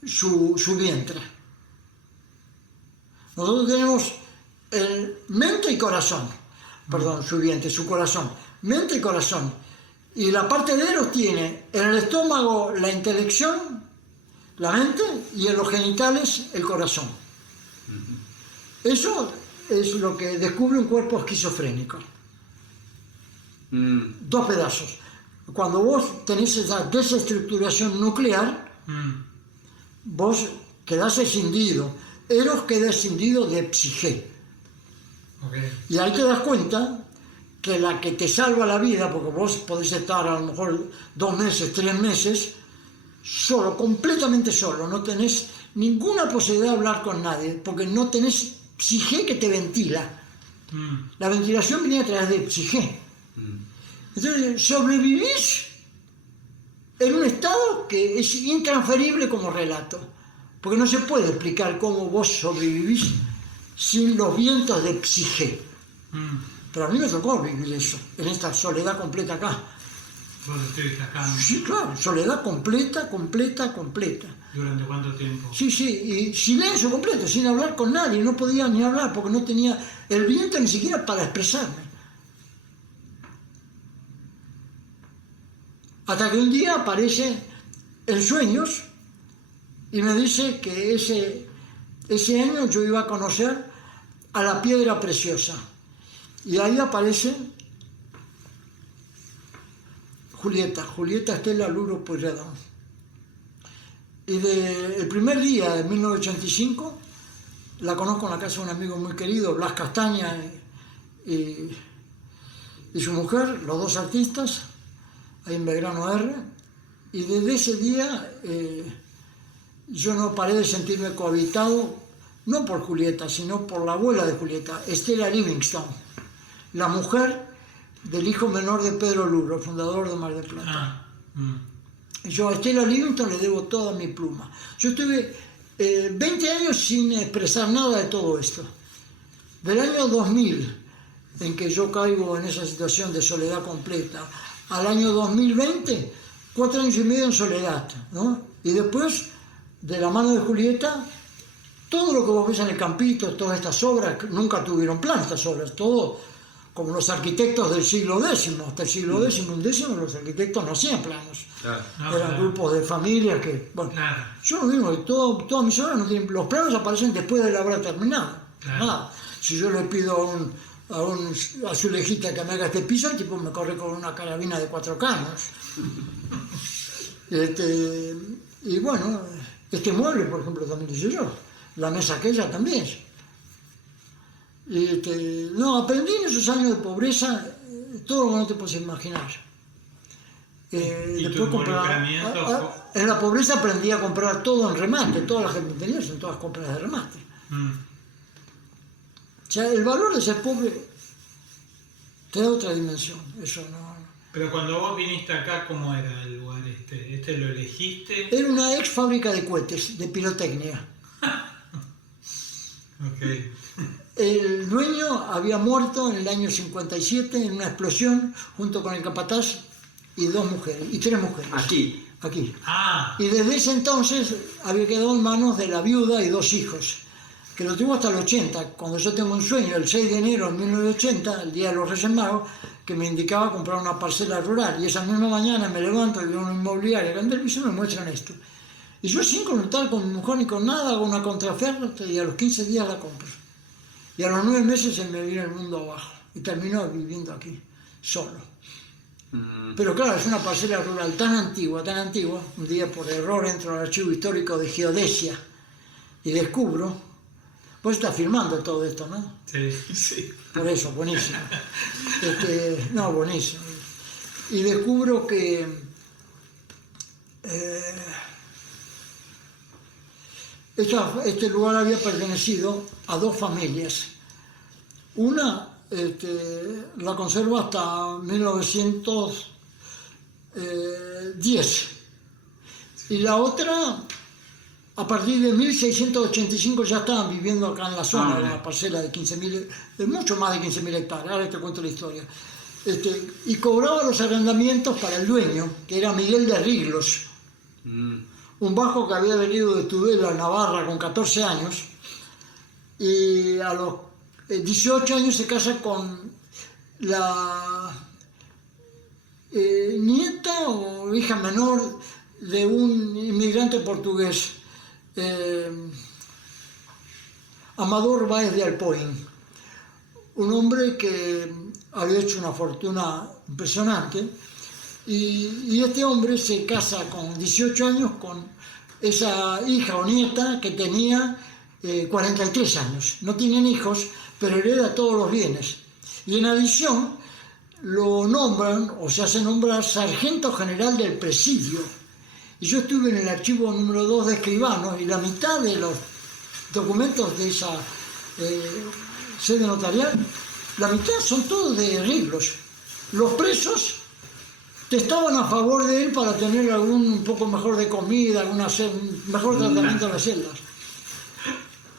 su vientre. Nosotros tenemos el mente y corazón, perdón, su vientre, su corazón, mente y corazón. Y la parte de Eros tiene en el estómago la intelección, la mente, y en los genitales el corazón. Eso es lo que descubre un cuerpo esquizofrénico. Dos pedazos. Cuando vos tenés esa desestructuración nuclear, vos quedás escindido. Eros queda escindido de psique. Y ahí te das cuenta que la que te salva la vida, porque vos podés estar a lo mejor 2 meses, 3 meses, solo, completamente solo, no tenés ninguna posibilidad de hablar con nadie, porque no tenés psique que te ventila. La ventilación viene a través de psique. Entonces sobrevivís en un estado que es intransferible como relato, porque no se puede explicar cómo vos sobrevivís sin los vientos de psique. Pero a mí me tocó vivir eso, en esta soledad completa acá. ¿Vos estuviste acá? Sí, claro, soledad completa, completa, completa. ¿Durante cuánto tiempo? Sí, y silencio completo, sin hablar con nadie, no podía ni hablar porque no tenía el viento ni siquiera para expresarme. Hasta que un día aparece en sueños y me dice que ese año yo iba a conocer a la piedra preciosa. Y ahí aparece Julieta Estela Luro Pueyrredón. Y el primer día de 1985 la conozco en la casa de un amigo muy querido, Blas Castaña y su mujer, los dos artistas, ahí en Belgrano R, y desde ese día yo no paré de sentirme cohabitado, no por Julieta, sino por la abuela de Julieta, Estela Livingstone, la mujer del hijo menor de Pedro Luro, fundador de Mar del Plata. Yo a Estela Livingstone le debo toda mi pluma. Yo estuve 20 años sin expresar nada de todo esto. Del año 2000, en que yo caigo en esa situación de soledad completa, al año 2020, 4 años y medio en soledad, ¿no? Y después, de la mano de Julieta, todo lo que vos ves en el campito, todas estas obras, nunca tuvieron plan estas obras, todo como los arquitectos del siglo X, hasta el siglo X, los arquitectos no hacían planos. Eran grupos de familias que, bueno, yo lo mismo, todas mis obras no tienen, los planos aparecen después de la obra terminada. Nada. Si yo le pido a un azulejista que me haga este piso, el tipo me corre con una carabina de 4 canos. Y bueno, este mueble, por ejemplo, también hice yo. La mesa aquella también. No, aprendí en esos años de pobreza todo lo que no te puedes imaginar. Después en la pobreza aprendí a comprar todo en remate, todas las que tenía son todas compras de remate. O sea, el valor de ser pobre te da otra dimensión, eso no. Pero cuando vos viniste acá, ¿cómo era el lugar este? ¿Este lo elegiste? Era una ex fábrica de cohetes, de pirotecnia. Okay. El dueño había muerto en el año 57 en una explosión junto con el capataz y 2 mujeres, y 3 mujeres. Aquí. Y desde ese entonces había quedado en manos de la viuda y 2 hijos. que lo tuvo hasta el 80, cuando yo tengo un sueño, el 6 de enero de 1980, el día de los Reyes Magos, que me indicaba comprar una parcela rural. Y esa misma mañana me levanto y veo una inmobiliaria grande y me muestran esto. Y yo, sin consultar con mi mujer ni con nada, hago una contraoferta y a los 15 días la compro. Y a los 9 meses se me vino el mundo abajo y termino viviendo aquí, solo. Pero claro, es una parcela rural tan antigua, un día por error entro al archivo histórico de geodesia y descubro, vos estás firmando todo esto, ¿no? Sí, sí. Por eso, buenísimo. No, buenísimo. Y descubro que este lugar había pertenecido a dos familias. Una la conservo hasta 1910 y la otra a partir de 1685 ya estaban viviendo acá en la zona, en una parcela de 15.000, de mucho más de 15.000 hectáreas. Ahora te cuento la historia. Y cobraba los arrendamientos para el dueño, que era Miguel de Riglos, un vasco que había venido de Tudela, Navarra, con 14 años, y a los 18 años se casa con la nieta o hija menor de un inmigrante portugués, Amador Báez de Alpoín, un hombre que había hecho una fortuna impresionante, y este hombre se casa con 18 años con esa hija o nieta que tenía 43 años. No tienen hijos, pero hereda todos los bienes. Y en adición lo nombran, o se hace nombrar, sargento general del presidio. Y yo estuve en el archivo número 2 de escribanos, y la mitad de los documentos de esa sede notarial, la mitad son todos de Riglos. Los presos estaban a favor de él para tener un poco mejor de comida, mejor tratamiento en las celdas.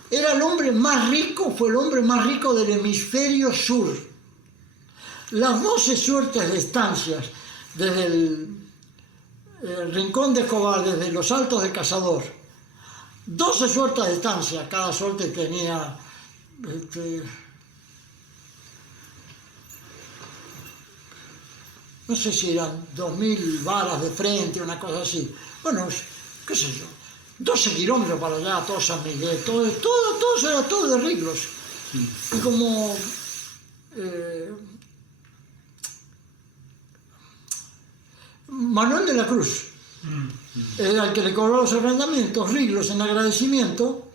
Era el hombre más rico, fue el hombre más rico del hemisferio sur. Las 12 suertes de estancias, desde el Rincón de Escobar, desde los Altos de Cazador, 12 suertes de estancia, cada suerte tenía no sé si eran 2.000 varas de frente, una cosa así. Bueno, qué sé yo, 12 kilómetros para allá, todo San Miguel, todo era todo de Riglos. Y como Manuel de la Cruz era el que le cobró los arrendamientos, Riglos, en agradecimiento,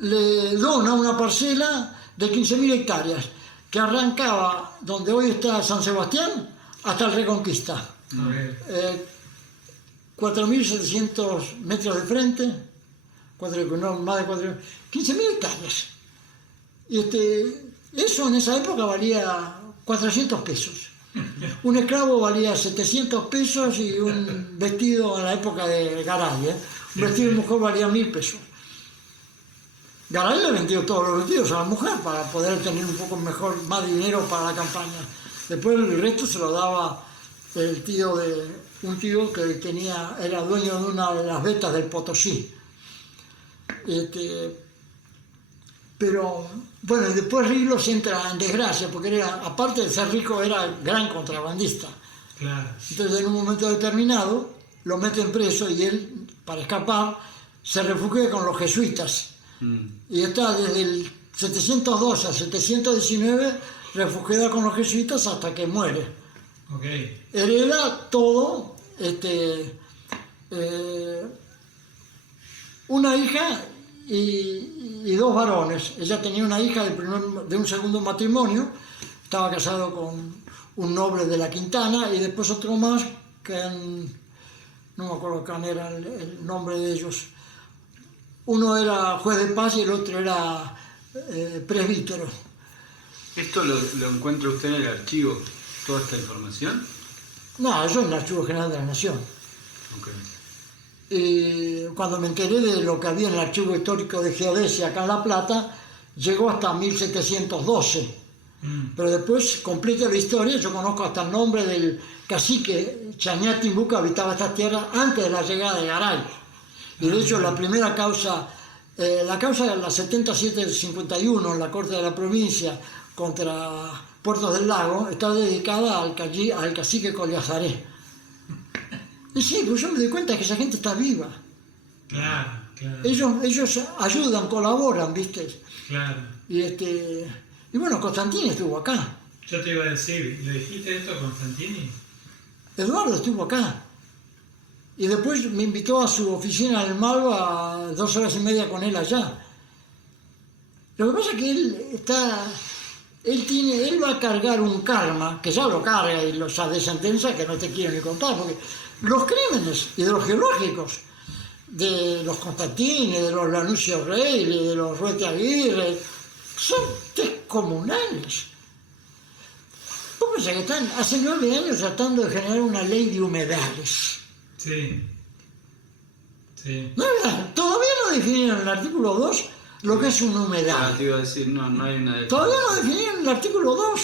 le dona una parcela de 15.000 hectáreas que arrancaba donde hoy está San Sebastián hasta el Reconquista. 4.700 metros de frente, más de 15.000 hectáreas. Y eso en esa época valía 400 pesos. Un esclavo valía 700 pesos y un vestido en la época de Garay, un vestido de mujer valía 1.000 pesos. Garay le vendió todos los vestidos a la mujer para poder tener un poco más dinero para la campaña. Después el resto se lo daba un tío que era dueño de una de las vetas del Potosí. Pero bueno, y después Riglos entra en desgracia porque aparte de ser rico, era gran contrabandista. Claro. Entonces en un momento determinado lo meten preso y él, para escapar, se refugia con los jesuitas. Y está desde el 712 a 719 refugiada con los jesuitas hasta que muere. Okay. Hereda todo, una hija y dos varones. Ella tenía una hija de un segundo matrimonio, estaba casado con un noble de la Quintana, y después otro más que no me acuerdo cuál era el nombre de ellos. Uno era juez de paz y el otro era presbítero. ¿Esto lo encuentra usted en el archivo, toda esta información? No, eso en el Archivo General de la Nación. Okay. Y cuando me enteré de lo que había en el Archivo Histórico de Geodesia acá en La Plata, llegó hasta 1712. Pero después completa la historia, yo conozco hasta el nombre del cacique Chañatimbu, que habitaba estas tierras antes de la llegada de Garay. Y de hecho la primera causa La causa de la 7751 en la Corte de la Provincia contra Puertos del Lago está dedicada al cacique Collazaré. Y sí, pues yo me doy cuenta que esa gente está viva. Claro, claro. Ellos ayudan, colaboran, ¿viste? Claro. Y bueno, Constantini estuvo acá. Yo te iba a decir, ¿le dijiste esto a Constantini? Eduardo estuvo acá. Y después me invitó a su oficina en el Malva, 2 horas y media con él allá. Lo que pasa es que él va a cargar un karma, que ya lo carga y los de sentencia que no te quiero ni contar, porque los crímenes hidrogeológicos de los Constantini, de los Lanusio Reilly, de los Ruete Aguirre, son descomunales. ¿Vos pensás que están hace 9 años tratando de generar una ley de humedales? Sí. Sí. No, todavía no definieron en el artículo 2 lo que es un humedal. Te iba a decir, no hay una... Todavía no definieron en el artículo 2.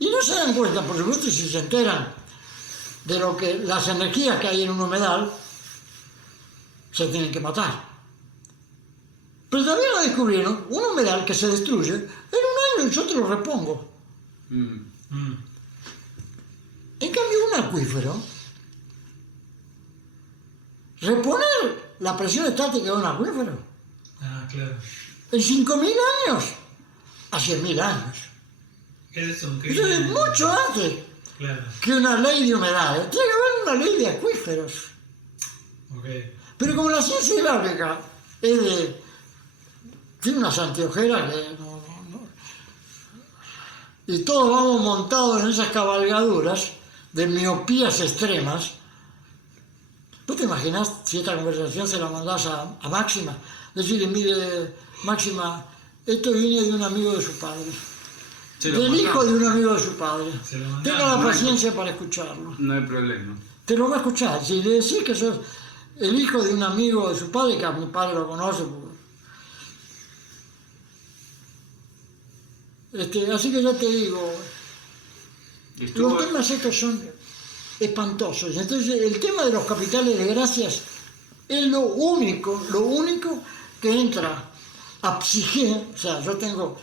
Y no se dan cuenta, por supuesto, si se enteran de lo que las energías que hay en un humedal, se tienen que matar. Pero todavía no descubrieron un humedal que se destruye en un año y yo te lo repongo. En cambio, un acuífero, reponer la presión estática de un acuífero Ah, claro. en 5.000 años a 100.000 años. ¿Qué es eso? Eso es mucho antes Claro. que una ley de humedales. Tiene que haber una ley de acuíferos. Ok. Pero como la ciencia hidráulica tiene unas anteojeras que no. Y todos vamos montados en esas cabalgaduras de miopías extremas. ¿Tú te imaginas si esta conversación se la mandás a Máxima? Decirle, mire, Máxima, esto viene de un amigo de su padre. Del hijo de un amigo de su padre. Tenga la paciencia para escucharlo. No hay problema. Te lo va a escuchar. Si le decís que sos el hijo de un amigo de su padre, que a mi padre lo conoce. Así que ya te digo, los temas estos son espantosos. Entonces, el tema de los capitales de gracias es lo único que entra a psique. O sea, yo tengo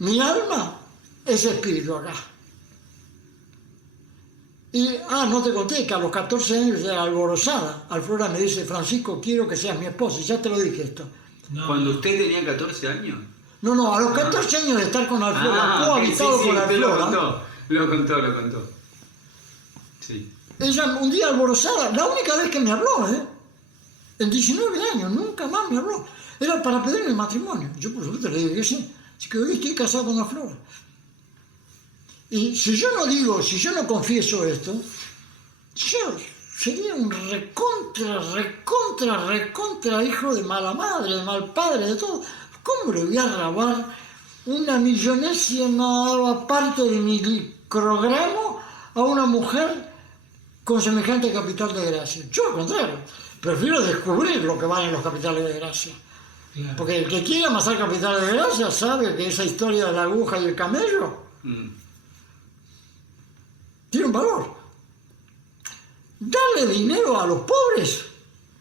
mi alma, es espíritu acá. Y, no te conté que a los 14 años era alborozada. Alflora me dice, Francisco, quiero que seas mi esposa. Y ya te lo dije esto. No. ¿Cuando usted tenía 14 años? No, a los 14 años de estar con Alflora, cohabitado con Alflora. Lo contó. Sí. Ella un día alborozada, la única vez que me habló, en 19 años, nunca más me habló. Era para pedirme matrimonio. Yo por supuesto le dije que sí. Así que hoy estoy casado con Alflora. Y si yo no confieso esto, yo sería un recontra hijo de mala madre, de mal padre, de todo. ¿Cómo le voy a robar una millonésima parte de mi microgramo a una mujer con semejante capital de gracia? Yo al contrario, prefiero descubrir lo que valen los capitales de gracia. Claro. Porque el que quiere amasar capitales de gracia sabe que esa historia de la aguja y el camello tiene un valor. Darle dinero a los pobres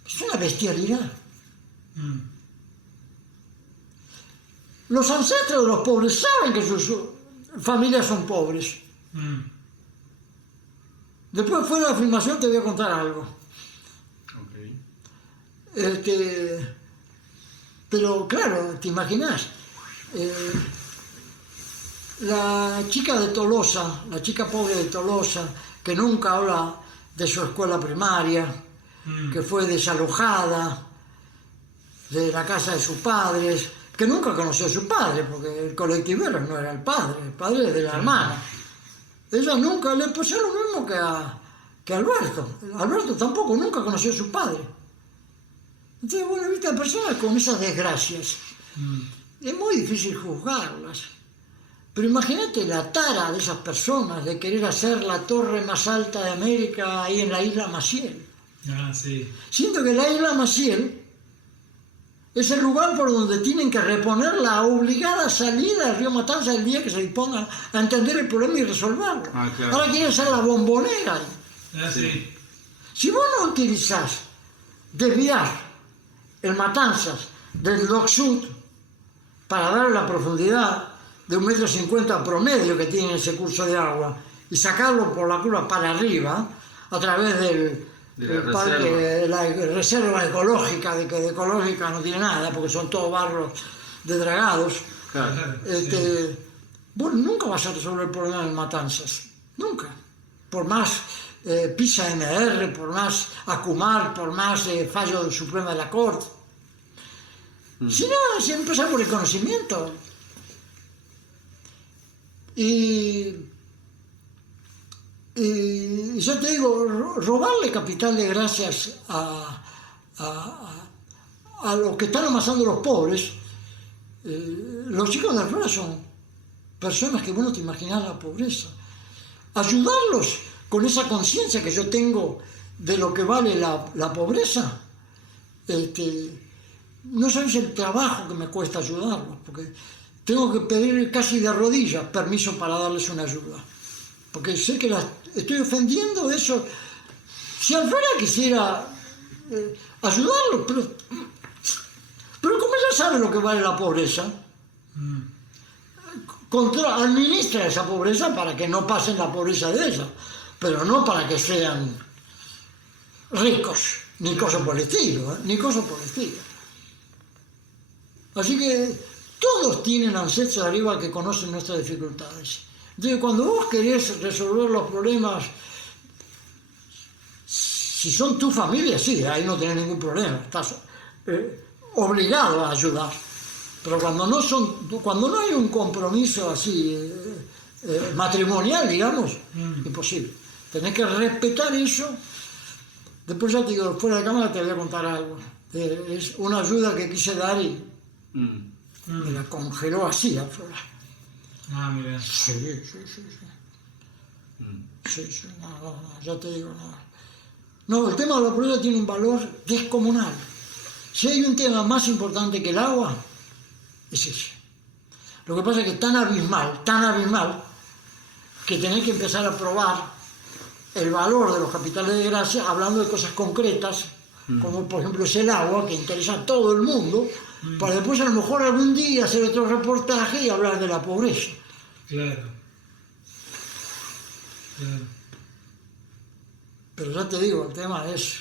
es una bestialidad. Los ancestros de los pobres saben que sus familias son pobres. Después, fuera de la filmación, te voy a contar algo. Pero claro, te imaginas, la chica de Tolosa, la chica pobre de Tolosa, que nunca habla de su escuela primaria, que fue desalojada de la casa de sus padres, que nunca conoció a su padre, porque el colectivero no era el padre es de la hermana. Ella nunca le pasó lo mismo que Alberto. Alberto tampoco nunca conoció a su padre. Entonces, bueno, viste, personas con esas desgracias, es muy difícil juzgarlas. Pero imagínate la tara de esas personas de querer hacer la torre más alta de América ahí en la isla Maciel. Sí. Siento que la isla Maciel es el lugar por donde tienen que reponer la obligada salida del río Matanza el día que se dispongan a entender el problema y resolverlo. Claro. Ahora quieren ser la bombonera. Sí. Si vos no utilizás desviar el Matanzas del Dock Sud para dar la profundidad de 1,50 m promedio que tiene ese curso de agua y sacarlo por la curva para arriba a través del parque, la reserva ecológica, de que de ecológica no tiene nada porque son todos barros de dragados. Claro. Vos nunca vas a resolver el problema del Matanzas, nunca. Por más PISA MR, por más ACUMAR, por más fallo del Supremo de la Corte. Si no, si empezar por el conocimiento. Y yo te digo, robarle capital de gracias a los que están amasando los pobres, los chicos de afuera son personas que vos no te imaginás la pobreza. Ayudarlos con esa conciencia que yo tengo de lo que vale la pobreza, no sabes el trabajo que me cuesta ayudarlos, porque tengo que pedir casi de rodillas permiso para darles una ayuda, porque sé que estoy ofendiendo eso. Si Alfredo quisiera ayudarlos, pero como ella sabe lo que vale la pobreza, administra esa pobreza para que no pasen la pobreza de ella, pero no para que sean ricos, ni cosas por el estilo, ni cosas por el estilo. Así que todos tienen ancestros arriba que conocen nuestras dificultades. Entonces, cuando vos querés resolver los problemas, si son tu familia, sí, ahí no tenés ningún problema, estás obligado a ayudar. Pero cuando no hay un compromiso así matrimonial, digamos, imposible. Tenés que respetar eso. Después ya te digo, fuera de cámara te voy a contar algo. Es una ayuda que quise dar y me la congeló así, Flora. Ah, mira. Sí. Sí, no, ya te digo, no. No, el tema de la pobreza tiene un valor descomunal. Si hay un tema más importante que el agua, es ese. Lo que pasa es que es tan abismal, que tenés que empezar a probar el valor de los capitales de gracia hablando de cosas concretas, como por ejemplo es el agua, que interesa a todo el mundo, para después a lo mejor algún día hacer otro reportaje y hablar de la pobreza. Claro. Pero ya te digo, el tema es,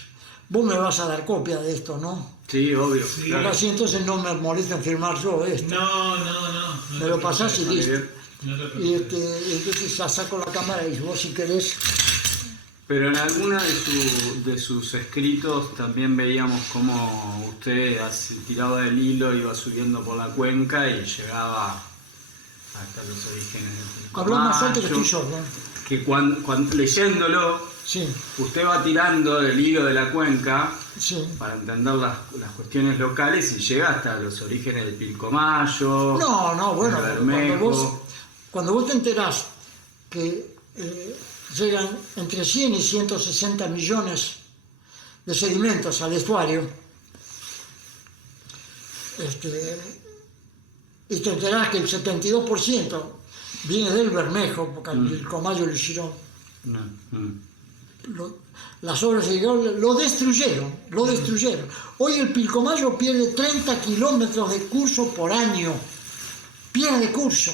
vos me vas a dar copia de esto, ¿no? Sí, obvio. Sí. Claro. Así entonces no me molesta en firmar yo esto. No. Me lo pasás y listo. No te Y preocupes. entonces ya saco la cámara y vos si querés. Pero en alguna de sus escritos también veíamos cómo usted tiraba del hilo, iba subiendo por la cuenca y llegaba hasta los orígenes del Habló más alto que estoy Pilcomayo, yo, ¿no? que cuando leyéndolo, Sí, usted va tirando del hilo de la cuenca sí. para entender las cuestiones locales y llega hasta los orígenes del Pilcomayo, No, bueno, del Bermejo. cuando vos te enterás que llegan entre 100 y 160 millones de sedimentos al estuario, y te enterás que el 72% viene del Bermejo, porque el Pilcomayo lo hicieron, las obras de hidráulica lo destruyeron. Hoy el Pilcomayo pierde 30 kilómetros de curso por año, pierde curso.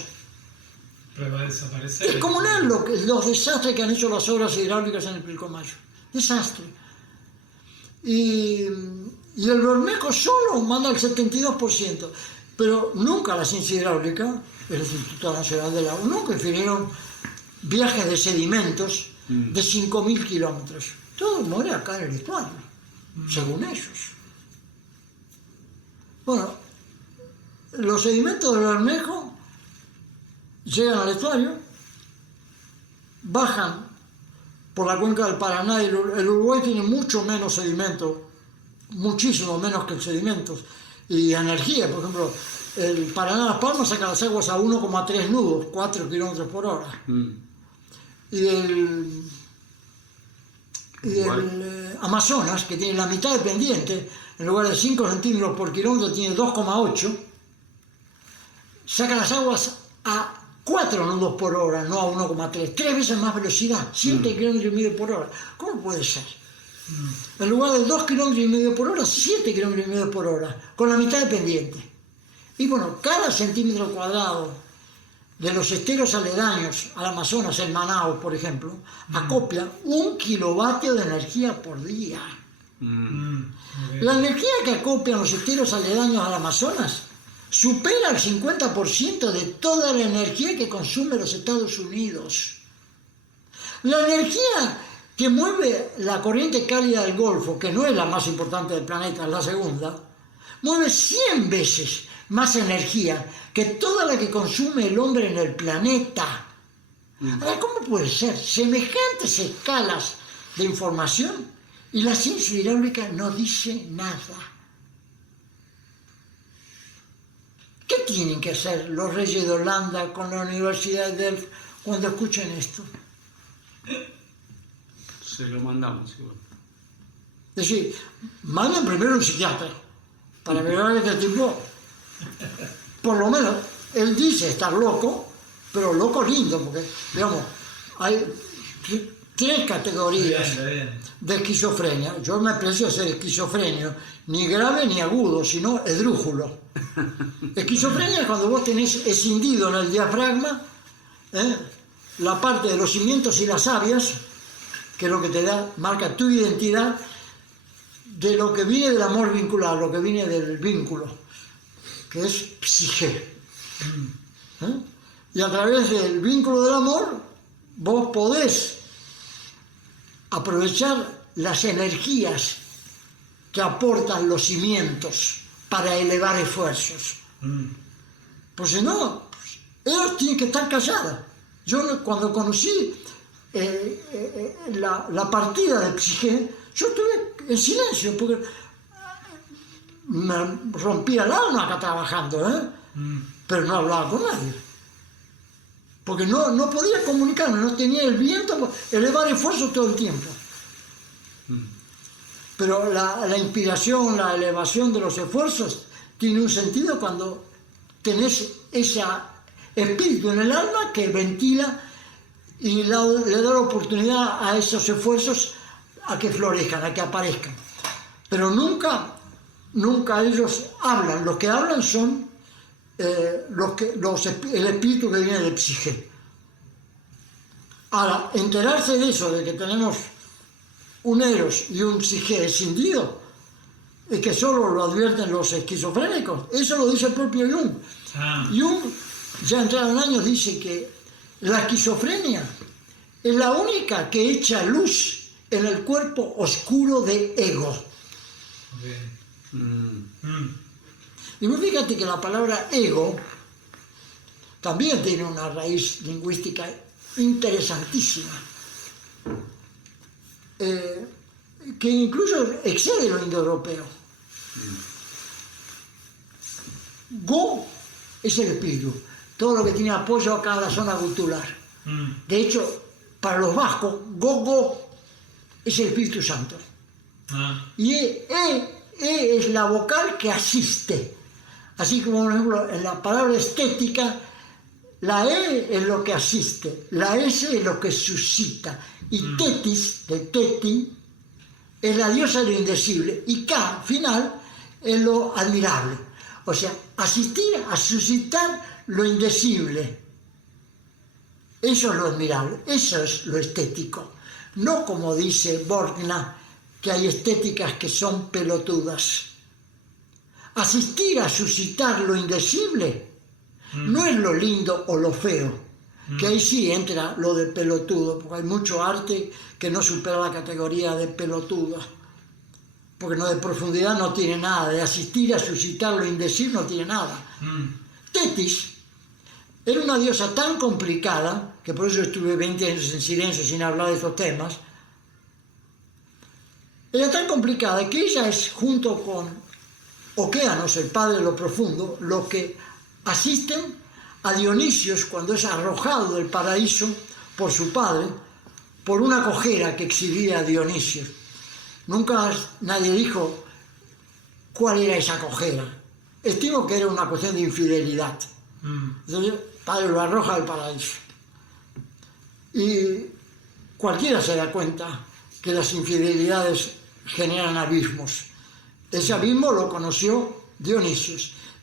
Pero va a desaparecer. Es comunal los desastres que han hecho las obras hidráulicas en el Pilcomayo. Desastre. Y el Bermejo solo manda el 72%. Pero nunca la ciencia hidráulica, el Instituto Nacional del Agua, nunca infirieron viajes de sedimentos de 5.000 kilómetros. Todo muere acá en el estuario, según ellos. Bueno, los sedimentos del Bermejo llegan al estuario, bajan por la cuenca del Paraná, y el Uruguay tiene mucho menos sedimento, muchísimo menos que sedimentos y energía. Por ejemplo, el Paraná Las Palmas saca las aguas a 1,3 nudos, 4 kilómetros por hora. Y el Amazonas, que tiene la mitad de pendiente, en lugar de 5 centímetros por kilómetro tiene 2,8, saca las aguas a 4 nudos por hora, no a 1,3, 3 veces más velocidad, 7 kilómetros y medio por hora. ¿Cómo puede ser? En lugar de 2,5 kilómetros por hora, 7,5 kilómetros por hora, con la mitad de pendiente. Y bueno, cada centímetro cuadrado de los esteros aledaños al Amazonas, en Manaus, por ejemplo, acopla 1 kilovatio de energía por día. La energía que acoplan los esteros aledaños al Amazonas supera el 50% de toda la energía que consume los Estados Unidos. La energía que mueve la corriente cálida del Golfo, que no es la más importante del planeta, es la segunda, mueve 100 veces más energía que toda la que consume el hombre en el planeta. Ahora, ¿cómo puede ser semejantes escalas de información y la ciencia hidráulica no dice nada? ¿Qué tienen que hacer los reyes de Holanda con la Universidad de Delft cuando escuchen esto? Se lo mandamos igual. Es decir, manden primero un psiquiatra para ver a este tipo. Por lo menos, él dice estar loco, pero loco lindo, porque, digamos, hay 3 categorías de esquizofrenia. Yo me aprecio ser esquizofrenio, ni grave ni agudo, sino esdrújulo. Esquizofrenia es cuando vos tenés escindido en el diafragma la parte de los cimientos y las sabias, que es lo que te da, marca tu identidad, de lo que viene del amor vincular, lo que viene del vínculo, que es psique. Y a través del vínculo del amor, vos podés aprovechar las energías que aportan los cimientos para elevar esfuerzos. Pues si no, ellos tienen que estar callados. Yo cuando conocí la partida de Psique, yo estuve en silencio, porque me rompía el alma acá trabajando, pero no hablaba con nadie. Porque no podía comunicarme, no tenía el viento para elevar esfuerzos todo el tiempo. Pero la inspiración, la elevación de los esfuerzos tiene un sentido cuando tenés ese espíritu en el alma que ventila y le da la oportunidad a esos esfuerzos a que florezcan, a que aparezcan. Pero nunca ellos hablan. Los que hablan son el espíritu que viene del Psique. Ahora, enterarse de eso, de que tenemos un Eros y un Psique escindido, y que solo lo advierten los esquizofrénicos, eso lo dice el propio Jung. Jung, ya entrado en años, dice que la esquizofrenia es la única que echa luz en el cuerpo oscuro de ego. Y vos fíjate que la palabra ego también tiene una raíz lingüística interesantísima, que incluso excede lo indoeuropeo. Go es el espíritu, todo lo que tiene apoyo acá a la zona gutular. De hecho, para los vascos, go es el Espíritu Santo. Y es la vocal que asiste. Así como, por ejemplo, en la palabra estética, la E es lo que asiste, la S es lo que suscita, y Tetis, de Teti, es la diosa de lo indecible, y K, final, es lo admirable. O sea, asistir a suscitar lo indecible. Eso es lo admirable, eso es lo estético. No como dice Borgna, que hay estéticas que son pelotudas. Asistir a suscitar lo indecible no es lo lindo o lo feo, que ahí sí entra lo de pelotudo, porque hay mucho arte que no supera la categoría de pelotuda, porque no, de profundidad no tiene nada, de asistir a suscitar lo indecible no tiene nada. Tetis era una diosa tan complicada, que por eso estuve 20 años en silencio sin hablar de estos temas. Era tan complicada que ella es, junto con Okeanos, el padre de lo profundo, lo que asisten a Dionisio cuando es arrojado del paraíso por su padre, por una cojera que exhibía a Dionisio. Nunca nadie dijo cuál era esa cojera. Estimo que era una cuestión de infidelidad. Entonces, el padre lo arroja del paraíso. Y cualquiera se da cuenta que las infidelidades generan abismos. Ese abismo lo conoció Dionisio.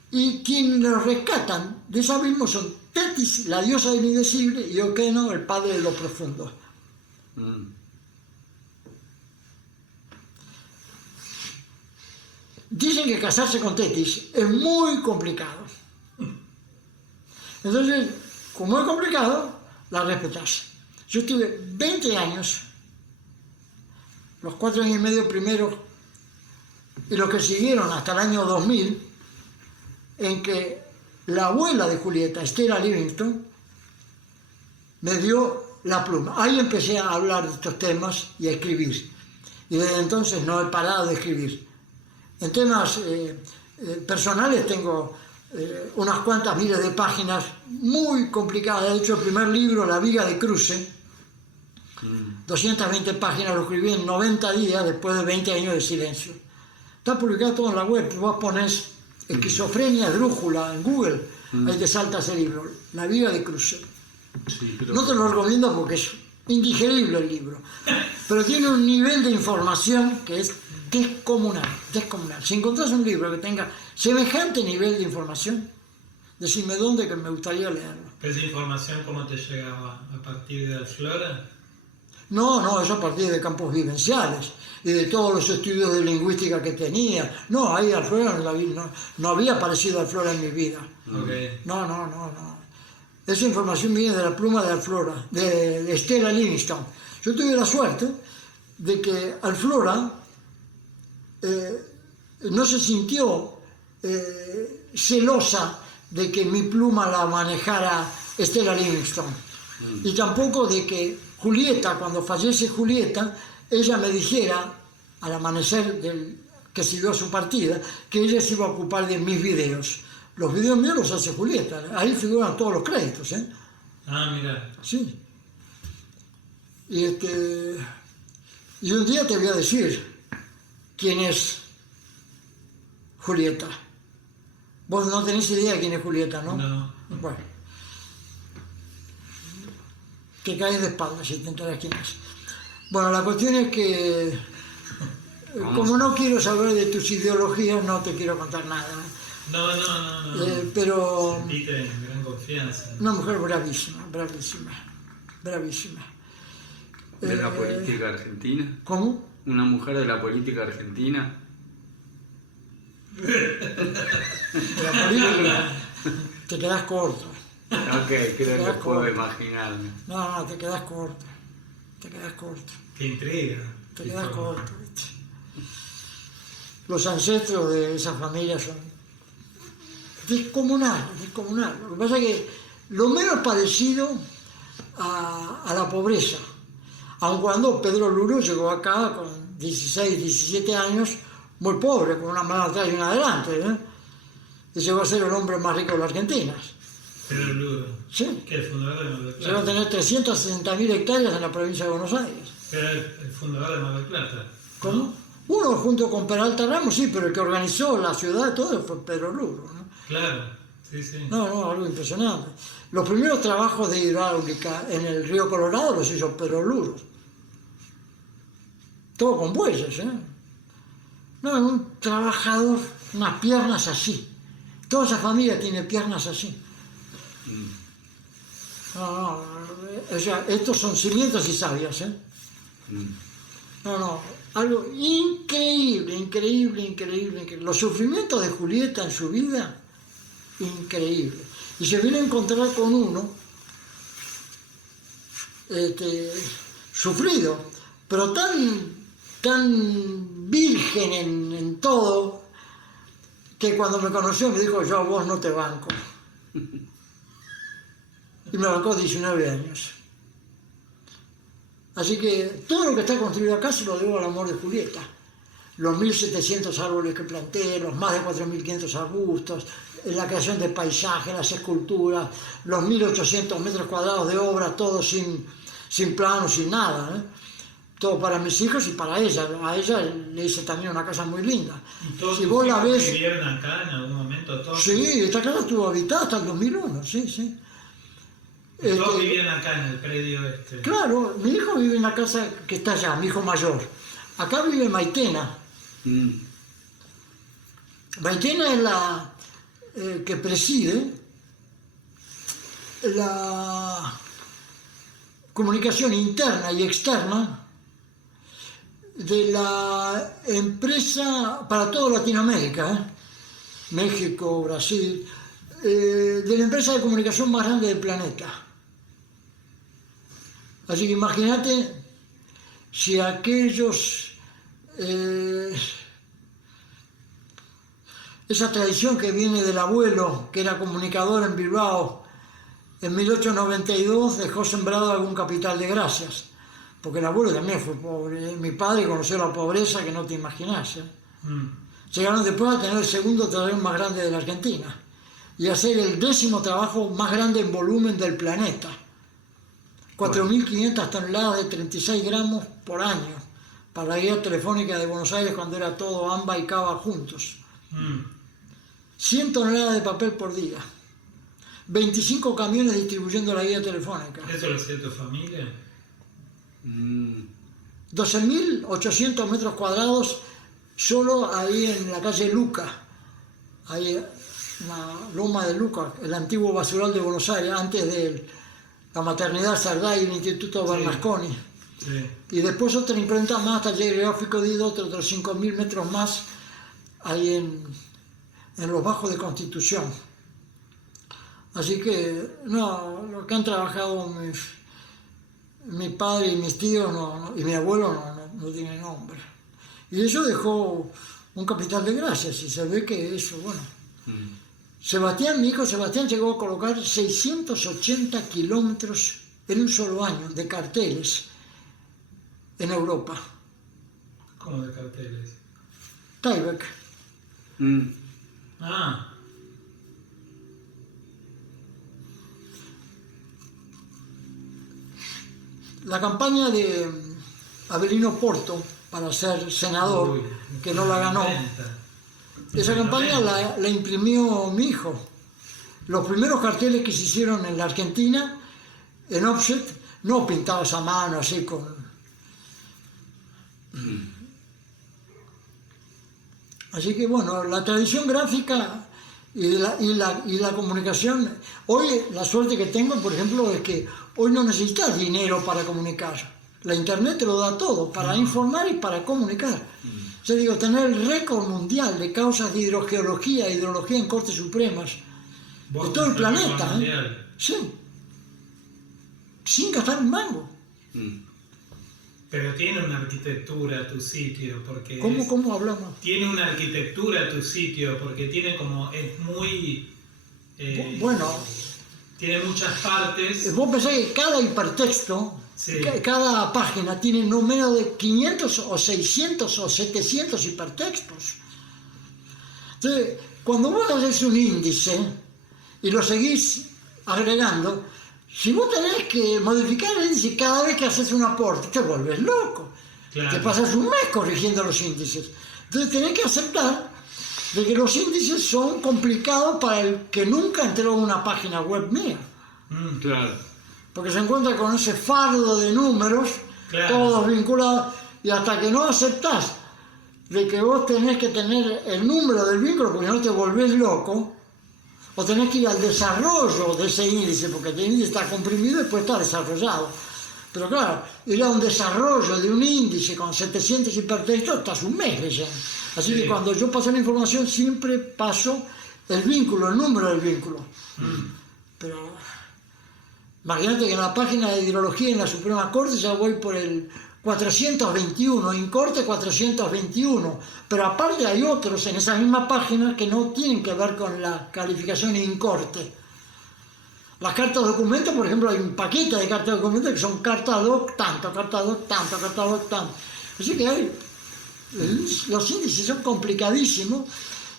Y quienes los rescatan de ese abismo son Tetis, la diosa del indecible, y Oqueno, el padre de lo profundo. Dicen que casarse con Tetis es muy complicado. Entonces, como es complicado, la respetás. Yo estuve 20 años, los 4 años y medio primeros y los que siguieron hasta el año 2000, en que la abuela de Julieta, Estela Livingston, me dio la pluma. Ahí empecé a hablar de estos temas y a escribir. Y desde entonces no he parado de escribir. En temas personales tengo unas cuantas miles de páginas muy complicadas. De hecho, el primer libro, La Viga de Cruce, 220 páginas, lo escribí en 90 días después de 20 años de silencio. Está publicado todo en la web. Vos ponés esquizofrenia drújula en Google, ahí te salta ese libro, La Viga de Cruce. Sí, pero... No te lo recomiendo porque es indigerible el libro, pero tiene un nivel de información que es descomunal, descomunal. Si encontrás un libro que tenga semejante nivel de información, decime dónde, que me gustaría leerlo. ¿Esa información cómo te llegaba? ¿A partir de Alflora? No, eso a partir de campos vivenciales y de todos los estudios de lingüística que tenía. No, ahí Alflora no había aparecido Alflora en mi vida. Okay. No. Esa información viene de la pluma de Alflora, de Estela Livingston. Yo tuve la suerte de que Alflora no se sintió celosa de que mi pluma la manejara Estela Livingston. Y tampoco de que Julieta, cuando fallece Julieta, ella me dijera, al amanecer que siguió su partida, que ella se iba a ocupar de mis videos. Los videos míos los hace Julieta, ahí figuran todos los créditos. Ah, mira. Sí. Y un día te voy a decir quién es Julieta. Vos no tenés idea de quién es Julieta, ¿no? No. Bueno. Te caes de espaldas si te enteras quién es. Bueno, la cuestión es que, como no quiero saber de tus ideologías, no te quiero contar nada. No. Pero... Sentite en gran confianza. Una mujer bravísima. ¿De la política argentina? ¿Cómo? ¿Una mujer de la política argentina? La política, te quedás corto. Ok, creo que puedo imaginarme. No, te quedás corto. Qué intriga. Te quedás corto. ¿Viste? Los ancestros de esa familia son descomunales. Lo que pasa es que lo menos parecido a la pobreza, aun cuando Pedro Luro llegó acá con 16, 17 años, muy pobre, con una mano atrás y una adelante, y llegó a ser el hombre más rico de la Argentina. Pedro Luro. Sí. Que el fundador de Mar del Plata. Llegó a tener 360.000 hectáreas en la provincia de Buenos Aires. Era el fundador de Mar del Plata. ¿Cómo? Uno junto con Peralta Ramos, sí, pero el que organizó la ciudad, todo fue Pedro Luro, ¿no? Claro, sí. No, algo impresionante. Los primeros trabajos de hidráulica en el río Colorado los hizo Pedro Luro. Todo con bueyes, No, un trabajador, unas piernas así. Toda esa familia tiene piernas así. No, o sea, estos son cimientos y sabias, No, algo increíble. Los sufrimientos de Julieta en su vida, increíble. Y se viene a encontrar con uno sufrido, pero tan virgen en todo, que cuando me conoció me dijo: yo a vos no te banco. Y me bancó 19 años. Así que todo lo que está construido acá se lo debo al amor de Julieta. Los 1.700 árboles que planté, los más de 4.500 arbustos, la creación de paisajes, las esculturas, los 1.800 metros cuadrados de obra, todo sin plano, sin nada. Todo para mis hijos y para ella. A ella le hice también una casa muy linda. ¿Y todos si tus vos la hijos ves, vivieron acá en algún momento? ¿Todos? Sí, esta casa estuvo habitada hasta el 2001, sí. Todos vivían acá en el predio este. Claro, mi hijo vive en la casa que está allá, mi hijo mayor. Acá vive Maitena. Maitena es la que preside la comunicación interna y externa de la empresa para toda Latinoamérica, México, Brasil, de la empresa de comunicación más grande del planeta. Así que imagínate si aquellos, esa tradición que viene del abuelo, que era comunicador en Bilbao, en 1892 dejó sembrado algún capital de gracias, porque el abuelo también fue pobre. Mi padre conoció la pobreza que no te imaginas. Llegaron después a tener el segundo terreno más grande de la Argentina y hacer el 10º trabajo más grande en volumen del planeta. 4.500 toneladas de 36 gramos por año para la guía telefónica de Buenos Aires cuando era todo AMBA y CABA juntos. 100 toneladas de papel por día. 25 camiones distribuyendo la guía telefónica. ¿Eso lo hacía tu familia? 12.800 metros cuadrados solo ahí en la calle Luca, ahí en la loma de Luca, el antiguo basural de Buenos Aires, antes de la maternidad Sardá y el Instituto Bernasconi. Sí. Y después otra imprenta más, taller gráfico de otros 5.000 metros más, ahí en los bajos de Constitución. Así que, no, lo que han trabajado mi padre y mis tíos y mi abuelo no tiene nombre. Y eso dejó un capital de gracias, y se ve que eso, bueno. Sebastián, mi hijo Sebastián, llegó a colocar 680 kilómetros en un solo año de carteles en Europa. ¿Cómo de carteles? Tyvek. Ah. La campaña de Avelino Porto para ser senador, que no la ganó, esa campaña la imprimió mi hijo. Los primeros carteles que se hicieron en la Argentina, en offset, no pintados a mano, así con... Así que bueno, la tradición gráfica y la comunicación, hoy la suerte que tengo, por ejemplo, es que hoy no necesitas dinero para comunicar. La internet te lo da todo, para informar y para comunicar. Yo digo, tener el récord mundial de causas de hidrogeología, hidrología en Cortes Supremas, de todo el planeta, sí, sin gastar un mango. Pero tiene una arquitectura tu sitio, porque... ¿Cómo hablamos? Tiene una arquitectura tu sitio, porque tiene como... es muy... bueno... Tiene muchas partes. Vos pensás que cada hipertexto, sí, cada página tiene no menos de 500 o 600 o 700 hipertextos. Entonces, cuando vos haces un índice y lo seguís agregando, si vos tenés que modificar el índice cada vez que haces un aporte, te vuelves loco. Claro. Te pasas un mes corrigiendo los índices. Entonces tenés que aceptar de que los índices son complicados para el que nunca entró a una página web mía. Claro. Porque se encuentra con ese fardo de números, claro, todos vinculados, y hasta que no aceptás de que vos tenés que tener el número del vínculo porque no te volvés loco, o tenés que ir al desarrollo de ese índice, porque el índice está comprimido y después está desarrollado. Pero claro, ir a un desarrollo de un índice con 700 hipertextos, estás un mes leyendo. Así que cuando yo paso la información siempre paso el vínculo, el número del vínculo. Pero imagínate que en la página de hidrología en la Suprema Corte ya voy por el 421, en corte 421, pero aparte hay otros en esa misma página que no tienen que ver con la calificación en corte. Las cartas de documento, por ejemplo, hay un paquete de cartas de documento que son cartas doc tanto, cartas doc tanto, cartas doc tanto. Así que hay, los índices son complicadísimos.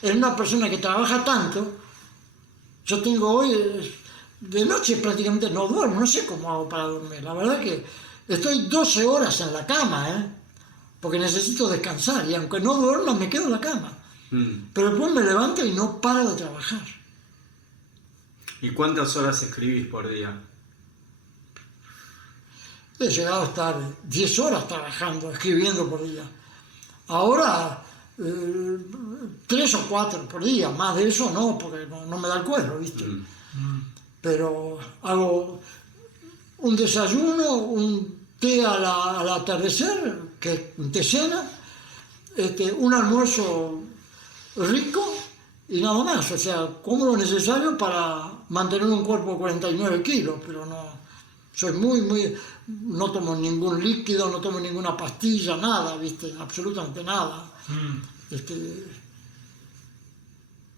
En una persona que trabaja tanto, yo tengo hoy, de noche prácticamente no duermo, no sé cómo hago para dormir. La verdad que estoy 12 horas en la cama, porque necesito descansar, y aunque no duerma me quedo en la cama. Pero después me levanto y no paro de trabajar. ¿Y cuántas horas escribís por día? He llegado a estar 10 horas trabajando, escribiendo por día. Ahora, 3 o 4 por día, más de eso no, porque no me da el cuero, ¿viste? Pero hago un desayuno, un té al atardecer, que es un té cena, un almuerzo rico y nada más. O sea, como lo necesario para mantener un cuerpo de 49 kilos, pero no, soy no tomo ningún líquido, no tomo ninguna pastilla, nada, ¿viste? Absolutamente nada.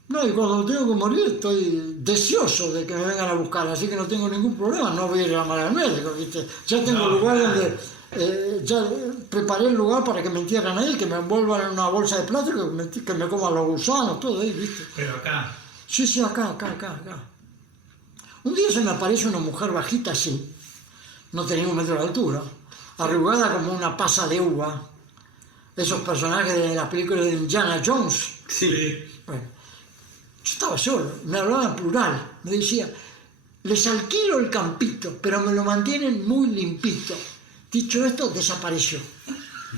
No, y cuando tengo que morir estoy deseoso de que me vengan a buscar, así que no tengo ningún problema, no voy a ir a llamar al médico, ¿viste? Ya tengo lugar donde, ya preparé el lugar para que me entierren ahí, que me envuelvan en una bolsa de plástico, que me coman los gusanos, todo ahí, ¿viste? Pero acá. Sí, acá. Un día se me aparece una mujer bajita así, no tenía 1 metro de altura, arrugada como una pasa de uva, esos personajes de las películas de Indiana Jones. Sí. Bueno, yo estaba solo, me hablaba en plural, me decía, les alquilo el campito, pero me lo mantienen muy limpito. Dicho esto, desapareció.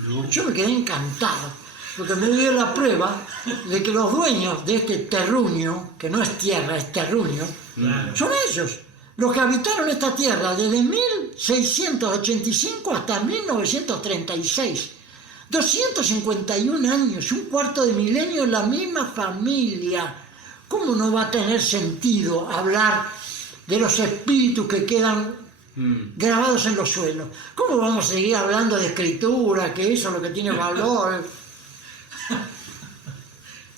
No. Yo me quedé encantado, porque me dio la prueba de que los dueños de este terruño, que no es tierra, es terruño, Claro. son ellos, los que habitaron esta tierra desde 1685 hasta 1936. 251 años, un cuarto de milenio en la misma familia. ¿Cómo no va a tener sentido hablar de los espíritus que quedan grabados en los suelos? ¿Cómo vamos a seguir hablando de escritura, que eso es lo que tiene valor?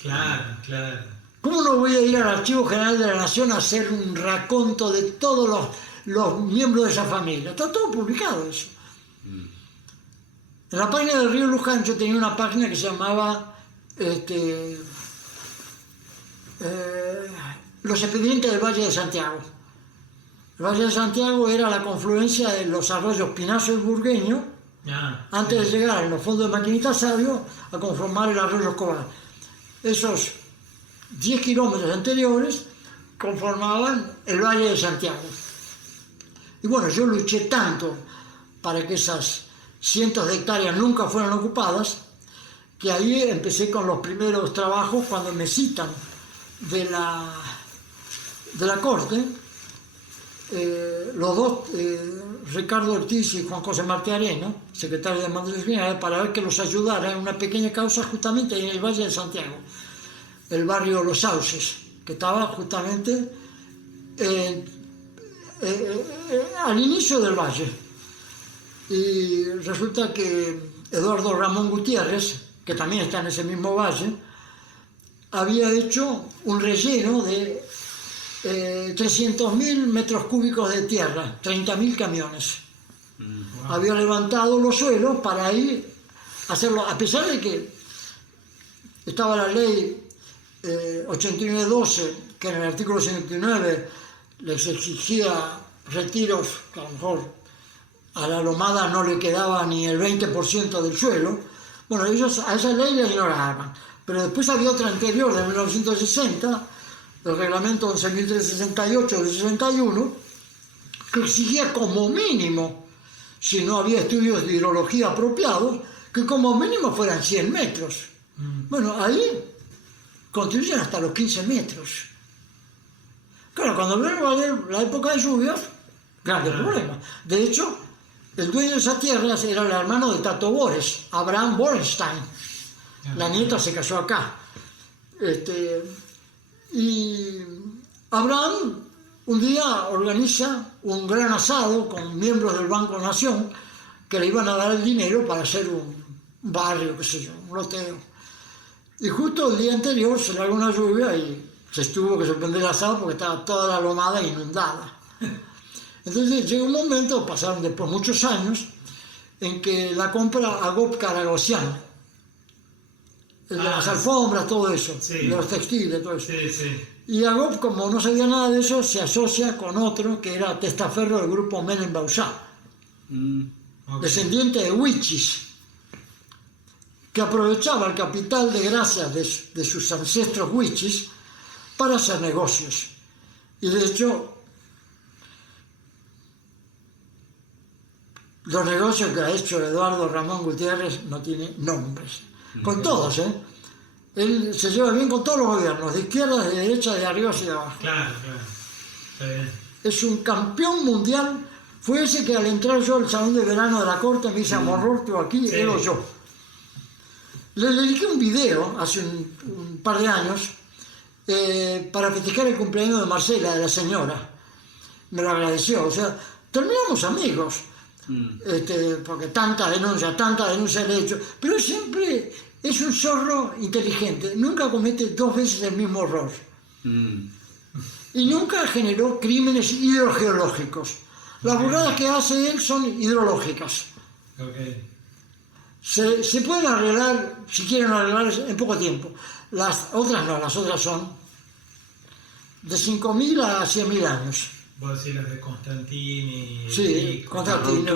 Claro. ¿Cómo no voy a ir al Archivo General de la Nación a hacer un raconto de todos los miembros de esa familia? Está todo publicado eso. En la página del Río Luján yo tenía una página que se llamaba Los expedientes del Valle de Santiago. El Valle de Santiago era la confluencia de los arroyos Pinazo y Burgueño, antes de llegar en los fondos de Maquinita Sabio a conformar el arroyo Escobar. Esos 10 kilómetros anteriores conformaban el Valle de Santiago. Y bueno, yo luché tanto para que esas cientos de hectáreas nunca fueran ocupadas, que ahí empecé con los primeros trabajos cuando me citan de la corte, los dos, Ricardo Ortiz y Juan José Martí Arena, secretario de Mandato General, para ver que los ayudara en una pequeña causa justamente en el Valle de Santiago, el barrio Los Sauces, que estaba justamente al inicio del valle. Y resulta que Eduardo Ramón Gutiérrez, que también está en ese mismo valle, había hecho un relleno de 300.000 metros cúbicos de tierra, 30.000 camiones. Wow. Había levantado los suelos para ir a hacerlo, a pesar de que estaba la ley 8912, que en el artículo 59 les exigía retiros, que a lo mejor a la lomada no le quedaba ni el 20% del suelo. Bueno, ellos a esa ley la ignoraban. Pero después había otra anterior, de 1960, el reglamento 11.368 del 61, que exigía como mínimo, si no había estudios de hidrología apropiados, que como mínimo fueran 100 metros. Bueno, ahí construyen hasta los 15 metros. Claro, cuando viene la época de lluvias, grande problema. De hecho, el dueño de esas tierras era el hermano de Tato Bores, Abraham Borenstein. La nieta se casó acá. Y Abraham un día organiza un gran asado con miembros del Banco Nación que le iban a dar el dinero para hacer un barrio, qué sé yo, un loteo. Y justo el día anterior se largó una lluvia y se tuvo que suspender el asado porque estaba toda la lomada inundada. Entonces llegó un momento, pasaron después muchos años, en que la compra Agop Caragosian, de las alfombras, todo eso, sí, de los textiles, todo eso. Sí. Y Agop, como no sabía nada de eso, se asocia con otro que era testaferro del grupo Menem Bausá, descendiente de Huichis, que aprovechaba el capital de gracias de sus ancestros Huichis para hacer negocios. Y de hecho, los negocios que ha hecho Eduardo Ramón Gutiérrez no tienen nombres. con todos, ¿eh? Él se lleva bien con todos los gobiernos, de izquierda, de derecha, de arriba hacia abajo. Claro, está bien. Es un campeón mundial. Fue ese que al entrar yo al salón de verano de la corte me dice, Amororto aquí, Sí. él o yo. Le dediqué un video hace un par de años para festejar el cumpleaños de Marcela, de la señora. Me lo agradeció, o sea, terminamos amigos, porque tanta denuncia le he hecho, pero siempre es un zorro inteligente, nunca comete 2 veces el mismo error. Y nunca generó crímenes hidrogeológicos. Las burradas que hace él son hidrológicas. Okay. Se pueden arreglar, si quieren arreglar, en poco tiempo. Las otras no, las otras son de 5.000 a 100.000 años. Vos decís las de Constantini. Sí, Constantino,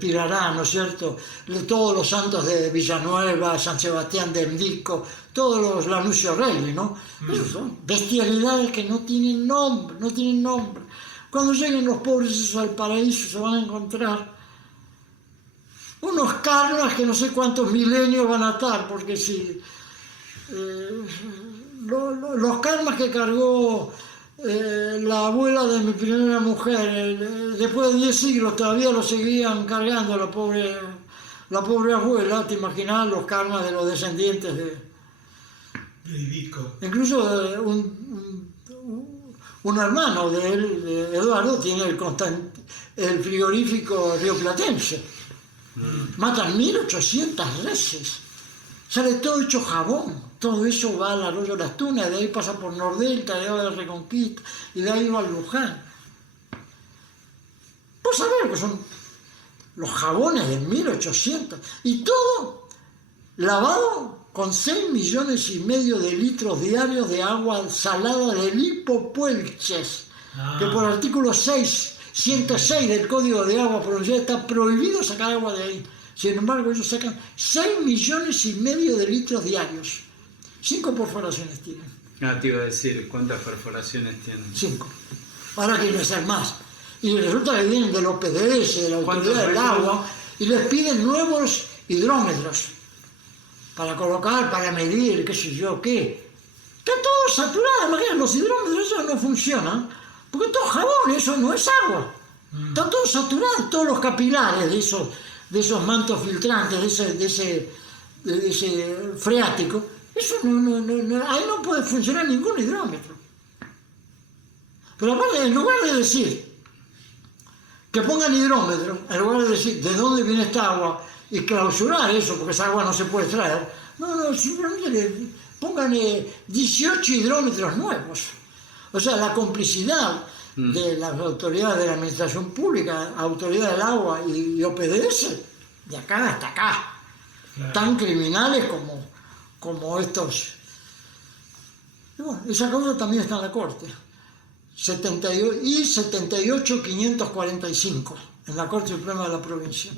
Pirará, ¿no es cierto? Todos los santos de Villanueva, San Sebastián de Endico, todos los Lanucio Rey, ¿no? Esos son bestialidades que no tienen nombre, no tienen nombre. Cuando lleguen los pobres esos al paraíso se van a encontrar unos karmas que no sé cuántos milenios van a estar, porque si los karmas que cargó la abuela de mi primera mujer, después de 10 siglos todavía lo seguían cargando la pobre abuela, te imaginas los karmas de los descendientes de Vico. incluso un hermano de él, de Eduardo, tiene el frigorífico rioplatense. Matan 1.800 reses, sale todo hecho jabón, todo eso va al arroyo Las Tunas, de ahí pasa por Nordelta, de ahí va a la Reconquista, y de ahí va al Luján. Vos sabés lo que son los jabones de 1.800, y todo lavado con 6,5 millones de litros diarios de agua salada de Lipopuelches, que por artículo 106 del Código de Agua Provincial está prohibido sacar agua de ahí. Sin embargo, ellos sacan 6,5 millones de litros diarios. 5 perforaciones tienen. Te iba a decir, ¿cuántas perforaciones tienen? 5. Ahora quieren hacer más. Y resulta que vienen de los PDS, de la Autoridad del Agua, y les piden nuevos hidrómetros para colocar, para medir, qué sé yo, qué. Está todo saturado, imagínate, los hidrómetros esos no funcionan, porque todo jabón, eso no es agua. Está todo saturado, todos los capilares de esos mantos filtrantes, de ese freático, eso ahí no puede funcionar ningún hidrómetro. Pero aparte, en lugar de decir que pongan hidrómetro, en lugar de decir de dónde viene esta agua y clausurar eso, porque esa agua no se puede extraer, simplemente pongan 18 hidrómetros nuevos. O sea, la complicidad de las autoridades de la administración pública, Autoridad del Agua y OPDS, de acá hasta acá, claro, tan criminales como estos. Y bueno, esa causa también está en la Corte. 78.545 en la Corte Suprema de la provincia.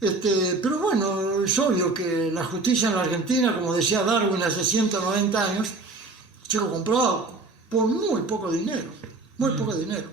Pero bueno, es obvio que la justicia en la Argentina, como decía Darwin hace 190 años, se lo compraba por muy poco dinero, muy poco dinero.